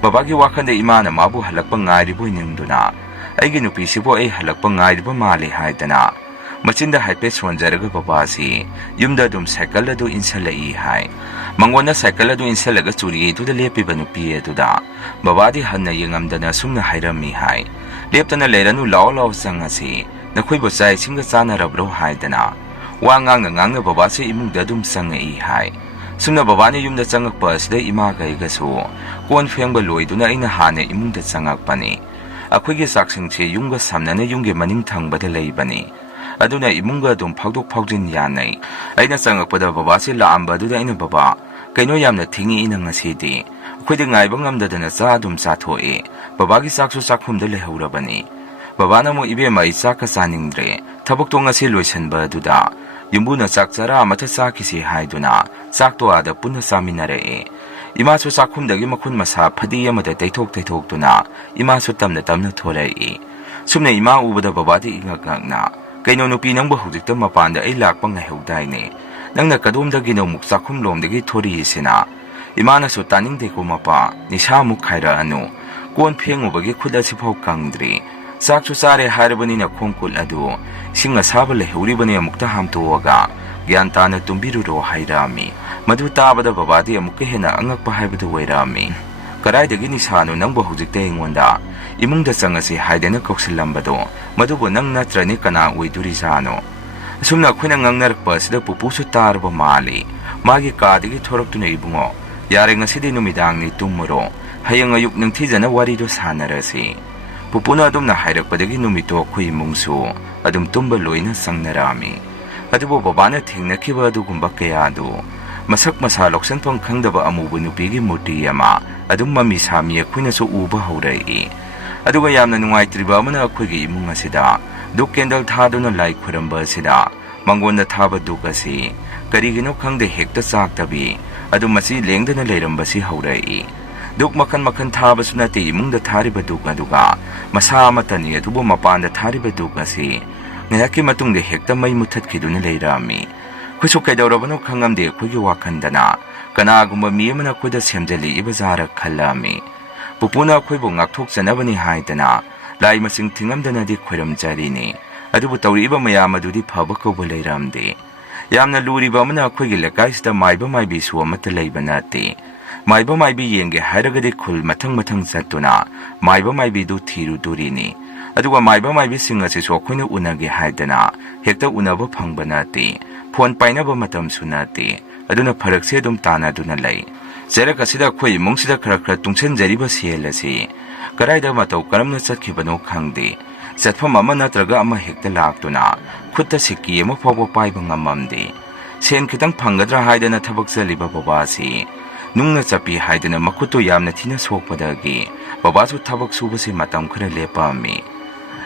ꯕꯕꯥꯒꯤ ꯋꯥꯈꯜꯗ ꯏꯃꯥꯅ ꯃꯥꯕꯨ ꯍꯜꯂꯛꯄ ꯉꯥꯏꯔꯤꯕꯣꯏ ꯅꯤꯡꯗꯨꯅ ꯑꯩꯒꯤ ꯅꯨꯄꯤꯁꯤꯕꯨ ꯑꯩ ꯍꯜꯂꯛꯄ ꯉꯥꯏꯔꯤꯕ ꯃꯥꯜꯂꯤ ꯍꯥꯏꯗꯅ ꯃꯆꯤꯟꯗ ꯍꯥꯏꯐꯦꯠ ꯁꯣꯟꯖꯔꯒ ꯕꯕꯥꯁꯤ ꯌꯨꯝꯗ ꯑꯗꯨꯝ ꯁꯥꯏꯀꯜ ꯑꯗꯨ ꯏꯟꯁꯤꯜꯂꯛꯏ ꯍꯥꯏ ꯃꯉꯣꯟꯗ ꯁꯥꯏꯀꯜ ꯑꯗꯨ ꯏꯟꯁꯤꯜꯂꯒ ꯆꯨꯔꯤꯗꯨꯗ ꯂꯦꯞꯄꯤꯕ ꯅꯨꯄꯤ ꯑꯗꯨꯗ ꯕꯕꯥꯗꯤ ꯍꯟꯅ ꯌꯦꯡꯉꯝꯗꯅ ꯁꯨꯝꯅ ꯍꯥꯏꯔꯝꯃꯤ ꯍꯥꯏ ꯂꯦꯞꯇꯅ ꯂꯩꯔꯅꯨ ꯂꯥꯎ ꯂꯥꯎ ꯆꯪꯉꯁꯤ ꯅꯈꯣꯏꯕꯨ ꯆꯥꯛ ꯏꯁꯤꯡꯒ ꯆꯥꯅꯔꯕ꯭ꯔꯣ ꯍꯥꯏꯗꯅ ꯋꯥ ꯉꯥꯡꯅ ꯕꯕꯥꯁꯤ ꯏꯃꯨꯡꯗ ꯑꯗꯨꯝ ꯆꯪꯉꯛꯏ ꯍꯥꯏ ꯁꯨꯝꯅ ꯕꯕꯥꯅ ꯌꯨꯝꯗ ꯆꯪꯉꯛꯄ ꯑꯁꯤꯗ ꯏꯃꯥꯒ ꯑꯩꯒꯁꯨ ꯀꯣꯟ ꯐꯦꯡꯕ ꯂꯣꯏꯗꯨꯅ ꯑꯩꯅ ꯍꯥꯟꯅ ꯏꯃꯨꯡꯗ ꯆꯪꯉꯛꯄꯅꯤ ꯑꯩꯈꯣꯏꯒꯤ ꯆꯥꯛꯁꯪꯁꯤ ꯌꯨꯝꯒ ꯁꯝꯅꯅ ꯌꯨꯝꯒꯤ ꯃꯅꯤꯡ ꯊꯪꯕꯗ ꯂꯩꯕꯅꯤ ꯑꯗꯨꯅ ꯏꯃꯨꯡꯒ ꯑꯗꯨꯝ ꯐꯥꯎꯗꯣꯛ ꯐꯥꯎꯖꯤꯟ ꯌꯥꯅꯩ ꯑꯩꯅ ꯆꯪꯉꯛꯄꯗ ꯕꯕꯥꯁꯤ ꯂꯥꯛꯑꯝꯕ ꯑꯗꯨꯗ ꯑꯩꯅ ꯕꯕꯥ ꯀꯩꯅꯣ ꯌꯥꯝꯅ ꯊꯦꯡꯉꯛꯏꯅ ꯉꯁꯤꯗꯤ ꯑꯩꯈꯣꯏꯗꯤ ꯉꯥꯏꯕ ꯉꯝꯗꯗꯅ ꯆꯥ ꯑꯗꯨꯝ ꯆꯥꯊꯣꯛꯑꯦ ꯕꯕꯥꯒꯤ ꯆꯥꯛꯁꯨ ꯆꯥꯛꯈꯨꯝꯗ ꯂꯩꯍꯧꯔꯕꯅꯤ ꯕꯕꯥꯅ ꯑꯃꯨꯛ ꯏꯕꯦꯝꯃ ꯑꯩ ꯆꯥꯛꯀ ꯆꯥꯅꯤꯡꯗ꯭ꯔꯦ ꯊꯕꯛꯇꯣ ꯉꯁꯤ ꯂꯣꯏꯁꯤꯟꯕ ꯑꯗꯨꯗ ꯌꯨꯝꯕꯨꯅ ꯆꯥꯛ ꯆꯔꯥ ꯑꯃꯠꯇ ꯆꯥꯈꯤꯁꯤ ꯍꯥꯏꯗꯨꯅ ꯆꯥꯛꯇꯣ ꯑꯥꯗ ꯄꯨꯟꯅ ꯆꯥꯃꯤꯟꯅꯔꯛꯑꯦ ꯏꯃꯥꯁꯨ ꯆꯥꯛꯈꯨꯝꯗꯒꯤ ꯃꯈꯨꯟ ꯃꯁꯥ ꯐꯗꯤ ꯑꯃꯗ ꯇꯩꯊꯣꯛꯇꯨꯅ ꯏꯃꯥꯁꯨ ꯇꯞꯅ ꯇꯞꯅ ꯊꯣꯔꯛꯏ ꯁꯨꯝꯅ ꯏꯃꯥ ꯎꯕꯗ ꯕꯕꯥꯗꯤ ꯏꯉꯛ ꯉꯛꯅ ꯀꯩꯅꯣ ꯅꯨꯄꯤ ꯅꯪꯕꯨ ꯍꯧꯖꯤꯛꯇ ꯃꯄꯥꯟꯗ ꯑꯩ ꯂꯥꯛꯄ ꯉꯥꯏꯍꯧꯗꯥꯏꯅꯦ ꯅꯪꯅ ꯀꯗꯣꯝꯗꯒꯤꯅꯣ ꯑꯃꯨꯛ ꯆꯥꯛꯈꯨꯝꯂꯣꯝꯗꯒꯤ ꯊꯣꯔꯛꯏꯁꯤꯅ ꯏꯃꯥꯅꯁꯨ ꯇꯥꯅꯤꯡꯗꯦꯀꯣ ꯃꯄꯥ ꯅꯤꯁꯥ ꯑꯃꯨꯛ ꯈꯥꯏꯔꯛꯑꯅꯨ ꯀꯣꯟ ꯐꯦꯡꯉꯨꯕꯒꯤ ꯈꯨꯠ ꯑꯁꯤꯐꯥꯎ ꯀꯪꯗ꯭ꯔꯤ ꯆꯥꯛꯁꯨ ꯆꯥꯔꯦ ꯍꯥꯏꯔꯕꯅꯤꯅ ꯈꯣꯡ ꯈꯨꯠ ꯑꯗꯨ ꯏꯁꯤꯡ ꯑꯁꯥꯕ ꯂꯩꯍꯧꯔꯤꯕꯅꯤ ꯑꯃꯨꯛꯇ ꯍꯥꯝꯇꯣꯛꯑꯒ ꯒ꯭ꯌꯥꯟ ꯇꯥꯅ ꯇꯨꯝꯕꯤꯔꯨꯔꯣ ꯍꯥꯏꯔꯛꯑꯝꯃꯤ ꯃꯗꯨ ꯇꯥꯕꯗ ꯕꯕꯥꯗꯤ ꯑꯃꯨꯛꯀ ꯍꯦꯟꯅ ꯑꯉꯛꯄ ꯍꯥꯏꯕꯗꯨ ꯑꯣꯏꯔꯛꯑꯝꯃꯤ ꯀꯗꯥꯏꯗꯒꯤ ꯅꯤꯁꯥꯅꯣ ꯅꯪꯕꯨ ꯍꯧꯖꯤꯛꯇ ꯑꯩꯉꯣꯟꯗ ꯏꯃꯨꯡꯗ ꯆꯪꯉꯁꯤ ꯍꯥꯏꯗꯅ ꯀꯧꯁꯤꯜꯂꯝꯕꯗꯣ ꯃꯗꯨꯕꯨ ꯅꯪ ꯅꯠꯇ꯭ꯔꯅꯤ ꯀꯅꯥ ꯑꯣꯏꯗꯣꯔꯤꯖꯥꯠꯅꯣ ꯑꯁꯨꯝꯅ ꯑꯩꯈꯣꯏꯅ ꯉꯥꯡꯅꯔꯛꯄ ꯑꯁꯤꯗ ꯄꯨꯄꯨꯁꯨ ꯇꯥꯔꯕ ꯃꯥꯜꯂꯤ ꯃꯥꯒꯤ ꯀꯥꯗꯒꯤ ꯊꯣꯔꯛꯇꯨꯅ ꯏꯕꯨꯡꯉꯣ ꯌꯥꯔꯦ ꯉꯁꯤꯗꯤ ꯅꯨꯃꯤꯗꯥꯡꯅꯤ ꯇꯨꯝꯃꯨꯔꯣ ꯍꯌꯦꯡ ꯑꯌꯨꯛ ꯅꯤꯡꯊꯤꯖꯅ ꯋꯥꯔꯤꯗꯣ ꯁꯥꯟꯅꯔꯁꯤ ꯄꯨꯄꯨꯅ ꯑꯗꯨꯝꯅ ꯍꯥꯏꯔꯛꯄꯗꯒꯤ ꯅꯨꯃꯤꯠꯇꯣ ꯑꯩꯈꯣꯏ ꯏꯃꯨꯡꯁꯨ ꯑꯗꯨꯝ ꯇꯨꯝꯕ ꯂꯣꯏꯅ ꯆꯪꯅꯔꯛꯑꯝꯃꯤ ꯑꯗꯨꯕꯨ ꯕꯕꯥꯅ ꯊꯦꯡꯅꯈꯤꯕ ꯑꯗꯨꯒꯨꯝꯕ ꯀꯌꯥꯗꯨ ꯃꯁꯛ ꯃꯁꯥ ꯂꯧꯁꯤꯟꯐꯝ ꯈꯪꯗꯕ ꯑꯃꯨꯕ ꯅꯨꯄꯤꯒꯤ ꯃꯨꯔꯇꯤ ꯑꯃ ꯑꯗꯨꯝ ꯃꯃꯤ ꯁꯥꯃꯤ ꯑꯩꯈꯣꯏꯅꯁꯨ ꯎꯕ ꯍꯧꯔꯛꯏ ꯑꯗꯨꯒ ꯌꯥꯝꯅ ꯅꯨꯡꯉꯥꯏꯇ꯭ꯔꯤꯕ ꯑꯃꯅ ꯑꯩꯈꯣꯏꯒꯤ ꯏꯃꯨꯡ ꯑꯁꯤꯗ ꯗꯨꯛ ꯀꯦꯟꯗꯜ ꯊꯥꯗꯨꯅ ꯂꯥꯏ ꯈꯨꯔꯝꯕ ꯑꯁꯤꯗ ꯃꯥꯡꯒꯣꯟꯗ ꯊꯥꯕ ꯗꯨꯛ ꯑꯁꯤ ꯀꯔꯤꯒꯤꯅꯣ ꯈꯪꯗꯦ ꯍꯦꯛꯇ ꯆꯥꯛꯇꯕꯤ ꯑꯗꯨ ꯃꯁꯤ ꯂꯦꯡꯗꯅ ꯂꯩꯔꯝꯕꯁꯤ ꯍꯧꯔꯛꯏ ꯗꯨꯛ ꯃꯈꯟ ꯃꯈꯟ ꯊꯥꯕꯁꯨ ꯅꯠꯇꯦ ꯏꯃꯨꯡꯗ ꯊꯥꯔꯤꯕ ꯗꯨꯛ ꯑꯗꯨꯒ ꯃꯁꯥ ꯑꯃꯠꯇꯅꯤ ꯑꯗꯨꯕꯨ ꯃꯄꯥꯟꯗ ꯊꯥꯔꯤꯕ ꯗꯨꯛ ꯑꯁꯤ ꯉꯥꯏꯍꯥꯛꯀꯤ ꯃꯇꯨꯡꯗ ꯍꯦꯛꯇ ꯃꯩ ꯃꯨꯊꯠꯈꯤꯗꯨꯅ ꯂꯩꯔꯝꯃꯤ ꯑꯩꯈꯣꯏꯁꯨ ꯀꯩꯗꯧꯔꯕꯅꯣ ꯈꯪꯉꯝꯗꯦ ꯑꯩꯈꯣꯏꯒꯤ ꯋꯥꯈꯜꯗꯅ ꯀꯅꯥꯒꯨꯝꯕ ꯃꯤ ꯑꯃꯅ ꯑꯩꯈꯣꯏꯗ ꯁꯦꯝꯖꯤꯜꯂꯛꯏꯕꯖꯥꯔ ꯈꯜꯂꯝꯃꯤ ꯄꯨꯄꯨꯅ ꯑꯩꯈꯣꯏꯕꯨ ꯉꯥꯛꯊꯣꯛꯆꯅꯕꯅꯤ ꯍꯥꯏꯗꯅ ꯂꯥꯏ ꯃꯁꯤꯡ ꯊꯤꯡꯉꯝꯗꯅꯗꯤ ꯈꯣꯏꯔꯝꯖꯔꯤꯅꯤ ꯑꯗꯨꯕꯨ ꯇꯧꯔꯤꯕ ꯃꯌꯥꯝ ꯑꯗꯨꯗꯤ ꯐꯕ ꯀꯧꯕ ꯂꯩꯔꯝꯗꯦ ꯌꯥꯝꯅ ꯂꯨꯔꯤꯕ ꯑꯃꯅ ꯑꯩꯈꯣꯏꯒꯤ ꯂꯩꯀꯥꯏꯁꯤꯗ ꯃꯥꯏꯕ ꯃꯥꯏꯕꯤꯁꯨ ꯑꯃꯠꯇ ꯂꯩꯕ ꯅꯠꯇꯦ ꯃꯥꯏꯕ ꯃꯥꯏꯕꯤ ꯌꯦꯡꯒꯦ ꯍꯥꯏꯔꯒꯗꯤ ꯈꯨꯜ ꯃꯊꯪ ꯃꯊꯪ ꯆꯠꯇꯨꯅ ꯃꯥꯏꯕ ꯃꯥꯏꯕꯤꯗꯨ ꯊꯤꯔꯨꯗꯣꯔꯤꯅꯤ ꯑꯗꯨꯒ ꯃꯥꯏꯕ ꯃꯥꯏꯕꯤꯁꯤꯡ ꯑꯁꯤꯁꯨ ꯑꯩꯈꯣꯏꯅ ꯎꯅꯒꯦ ꯍꯥꯏꯗꯅ ꯍꯦꯛꯇ ꯎꯅꯕ ꯐꯪꯕ ꯅꯠꯇꯦ ꯐꯣꯟ パイナꯕ ꯃꯇꯝꯁꯨ ꯅꯠꯇꯦ ꯑꯗꯨꯅ ꯐꯔꯛꯁꯦ ꯑꯗꯨꯝ ꯇꯥꯟꯅꯗꯨꯅ ꯂꯩ ꯆꯩꯔꯛ ꯑꯁꯤꯗ ꯑꯩꯈꯣꯏ ꯏꯃꯨꯡꯁꯤꯗ ꯈꯔ ꯇꯨꯡꯁꯤꯟꯖꯔꯤꯕ ꯁꯦꯜ ꯑꯁꯤ ꯀꯗꯥꯏꯗ ꯃꯇꯧ ꯀꯔꯝꯅ ꯆꯠꯈꯤꯕꯅꯣ ꯈꯪꯗꯦ ꯆꯠꯐꯝ ꯑꯃ ꯅꯠꯇ꯭ꯔꯒ ꯑꯃ ꯍꯦꯛꯇ ꯂꯥꯛꯇꯨꯅ ꯈꯨꯠꯇ ꯁꯤꯛꯀꯤ ꯑꯃ ꯐꯥꯎꯕ ꯄꯥꯏꯕ ꯉꯝꯃꯝꯗꯦ ꯁꯦꯟ ꯈꯤꯇꯪ ꯐꯪꯒꯗ꯭ꯔꯥ ꯍꯥꯏꯗꯅ ꯊꯕꯛ ꯆꯠꯂꯤꯕ ꯕꯕꯥꯁꯤ ꯅꯨꯡꯅ ꯆꯞꯄꯤ ꯍꯥꯏꯗꯅ ꯃꯈꯨꯠꯇꯨ ꯌꯥꯝꯅ ꯊꯤꯅ ꯁꯣꯛꯄꯗꯒꯤ ꯕꯕꯥꯁꯨ ꯊꯕꯛ ꯁꯨꯕꯁꯤ ꯃꯇꯝ ꯈꯔ ꯂꯦꯞꯄꯝꯃꯤ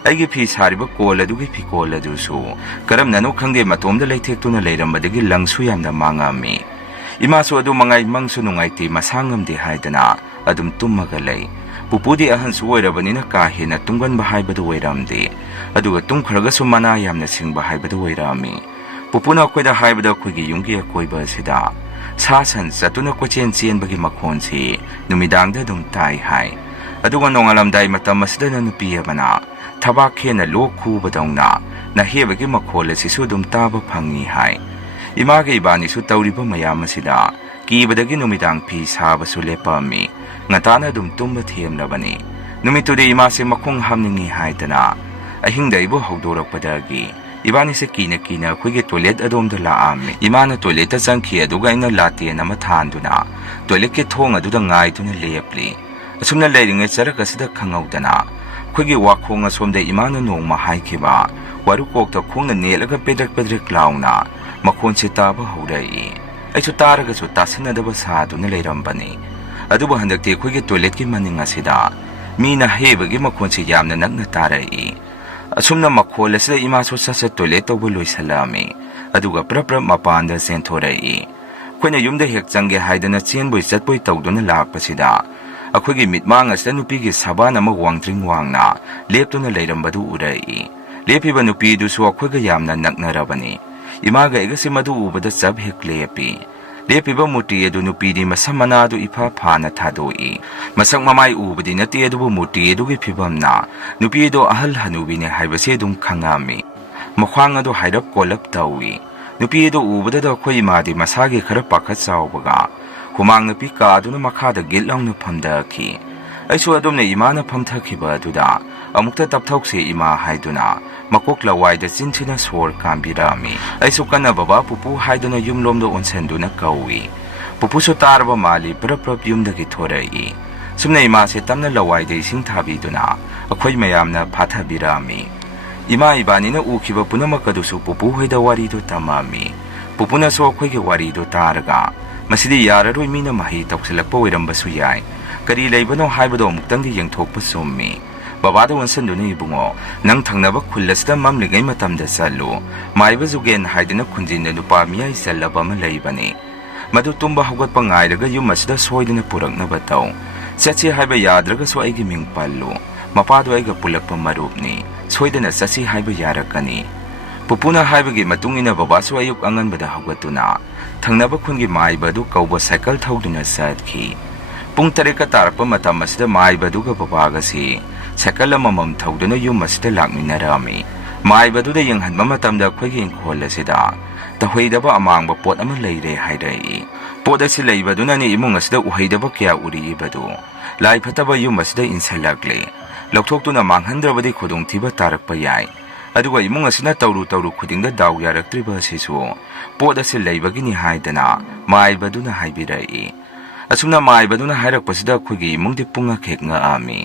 ꯑꯩꯒꯤ ꯐꯤ ꯁꯥꯔꯤꯕ ꯀꯣꯜ ꯑꯗꯨꯒꯤ ꯐꯤꯀꯣꯜ ꯑꯗꯨꯁꯨ ꯀꯔꯝꯅꯅꯣ ꯈꯪꯗꯦ ꯃꯇꯣꯝꯗ ꯂꯩꯊꯦꯛꯇꯨꯅ ꯂꯩꯔꯝꯕꯗꯒꯤ ꯂꯪꯁꯨ ꯌꯥꯝꯅ ꯃꯥꯡꯉꯝꯃꯤ ꯏꯃꯥꯁꯨ ꯑꯗꯨ ꯃꯉꯥꯏ ꯃꯪꯁꯨ ꯅꯨꯡꯉꯥꯏꯇꯦ ꯃꯁꯥ ꯉꯝꯗꯦ ꯍꯥꯏꯗꯅ ꯑꯗꯨꯝ ꯇꯨꯝꯃꯒ ꯂꯩ ꯄꯨꯄꯨꯗꯤ ꯑꯍꯟꯁꯨ ꯑꯣꯏꯔꯕꯅꯤꯅ ꯀꯥ ꯍꯦꯟꯅ ꯇꯨꯝꯒꯟꯕ ꯍꯥꯏꯕꯗꯨ ꯑꯣꯏꯔꯝꯗꯦ ꯑꯗꯨꯒ ꯇꯨꯝꯈ꯭ꯔꯒꯁꯨ ꯃꯅꯥ ꯌꯥꯝꯅ ꯁꯤꯡꯕ ꯍꯥꯏꯕꯗꯨ ꯑꯣꯏꯔꯝꯃꯤ ꯄꯨꯄꯨꯅ ꯑꯩꯈꯣꯏꯗ ꯍꯥꯏꯕꯗ ꯑꯩꯈꯣꯏꯒꯤ ꯌꯨꯝꯒꯤ ꯑꯀꯣꯏꯕ ꯑꯁꯤꯗ ꯁꯥ ꯁꯟ ꯆꯠꯇꯨꯅ ꯀꯣꯏꯆꯦꯟ ꯆꯦꯟꯕꯒꯤ ꯃꯈꯣꯟꯁꯤ ꯅꯨꯃꯤꯗꯥꯡꯗ ꯑꯗꯨꯝ ꯇꯥꯏ ꯍꯥꯏ ꯑꯗꯨꯒ ꯅꯣꯡꯉꯥꯜꯂꯝꯗꯥꯏ ꯃꯇꯝ ꯑꯁꯤꯗꯅ ꯅꯨꯄꯤ ꯑꯃꯅ ꯊꯕꯥꯛ ꯈꯦꯟꯅ ꯂꯣꯛ ꯈꯨꯕꯗꯧꯅ ꯅꯍꯦꯕꯒꯤ ꯃꯈꯣꯜ ꯑꯁꯤꯁꯨ ꯑꯗꯨꯝ ꯇꯥꯕ ꯐꯪꯏ ꯍꯥꯏ Imaga ibanisu tawriba mayam asida kibadagi numidang pi sabasu lepami ngatana dum tumba thiemlabani numitude imase makhung hamningi haidana ahingda ibu hawdorakpadagi ibani se kina khwige toilet adomda laami imana toilet ta changkhi aduga ina late na mathanduna toilet ke thong aduda ngai tuna lepli asumna leiringe charaka sida khangawdana khwige wakhong asomda imana nongma haikhiba warukokta khongna nelaga pedrak launa makhonse taba haurai aichu taraga chu tasinadaba saduna leirambani aduba handakte khwige toilet ki maning asida mina hebagi makhonse yamna nakna tarai asumna makhol asida ima so sasa toilet tobu loisalami aduga prapra mapanda senthorai khoina yumda hek change haidana chenboi chatboi tawduna lakpasida akhwigi mitmang asida nupigi sabana ma wangtring wangna leptuna leirambadu urai lepiba nupi du su akhwega yamna naknarabani imaga egasi madu ubada chab hek lepiba muti edu nupi di masamana du ipa phana thadoi masak mamai ubadi nati edu muti edu gi phibamna nupi edu ahal hanubi ne haibase dum khangami makhwang adu hairap kolap tawi nupi edu ubada da khoi madi masagi khara pakhat chawbaga humang nupi ka aduna makhada gilangna phamdaki aisu adumne imana phamthakhiba aduda amukta tapthokse ima haiduna makok lawaida chinchina sor kambirami aisu kana baba pupu haiduna yumlomdo onsenduna kawi pupu so tarba mali prap yumdagi thorai sumna ima se tamna lawaida ising thabiduna akhoi mayamna phathabirami ima ibani na ukhiba punamakadusu pupu hoida wari do tamami pupuna so akhoi ge wari do taraga masidi yararoi mina mahi tokselakpa oirambasu yai kari leibano haibado muktangi yengthokpa summi babada wonsanduna ibungo nang thangnaba khullasida mamligai matamda sallu maiba jugen haidina khunjinna nupa miyai sallaba ma leibani madu tumba hawgatpa ngairaga yum asida soidina puraknaba taw chachi haiba yadraga so aigi ming pallu mapadu aiga pulakpa marupni soidina chachi haiba yarakani pupuna haibagi matungina baba so ayuk anganbada hawgatuna thangnaba khungi maiba du kauba cycle thauduna satkhi pung tareka tarpa matam asida maiba duga babaga si cycle amamam thauduna yum asida lakminarami maiba du da yenghanba matamda khwegi inkhol asida tahoidaba amangba pot ama leire hairai pot asi leibaduna ni imung asida uhaidaba kya uri badu lai phataba yum asida insalakle lokthokuna manghandrabadi khudung thiba tarakpa yai aduga imung asina tawru khudingda daw yaraktriba sisu pot asi leibagini haidana maibaduna haibirai asumna maibaduna hairakpasida khwegi imungdi punga kheknga ami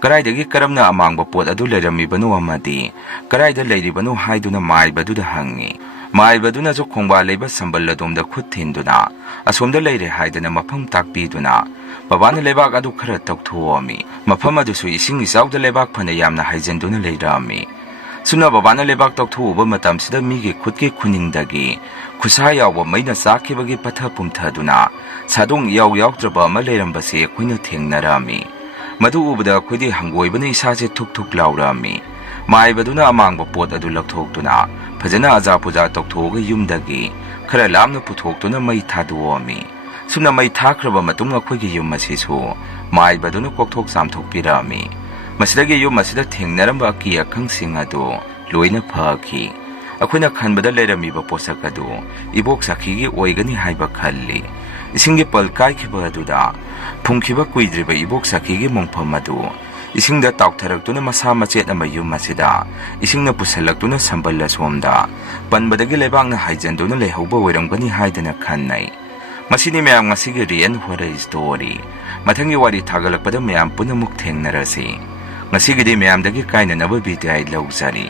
karaidagi karamna amangba pot adu leiramibanu amadi karaida leiribanu haiduna maibaduna hangi maibaduna jo khongba leiba sambal ladumda khut thinduna asomda leire haidana mafam takpiduna babana lebak adu khara tokthoomi mafam adu su ising isawda lebak phana yamna haijenduna leirami suna babana lebak tokthuba matamsida migi khutki khuningdagi khusa yawba maina sakhibagi patha pumthaduna sadung yawtraba ma leirambase khoina thengnarami madu ubada khodi hangoibana isaje thuk laurami maibaduna amangba pot adu lakthokduna phajana aja puja tokthoga yumdagi khara lamna puthoktuna mai thaduomi suna mai thakraba matunga khogi yum masisu maibaduna kokthok samthokpirami masidagi yum masida thengnaramba ki akhangsing adu loina phaki akhuna khanbada leiramiba posak adu ibok sakhigi oigani haiba khalli isingi palkai khiba aduda phungkhiba kuidriba ibok sakhigi mongpham adu isingda tauktharaktuna masa machet ama yum masida isingna pusalaktuna samballa somda panbadagi lebakna haijanduna lehauba oiramgani haidana khannai masini mayam ngasigi rian horror story mathangi wari thagalakpada mayam punamuk thengnarasi ngasigidi mayamdagi kainanaba bti laujari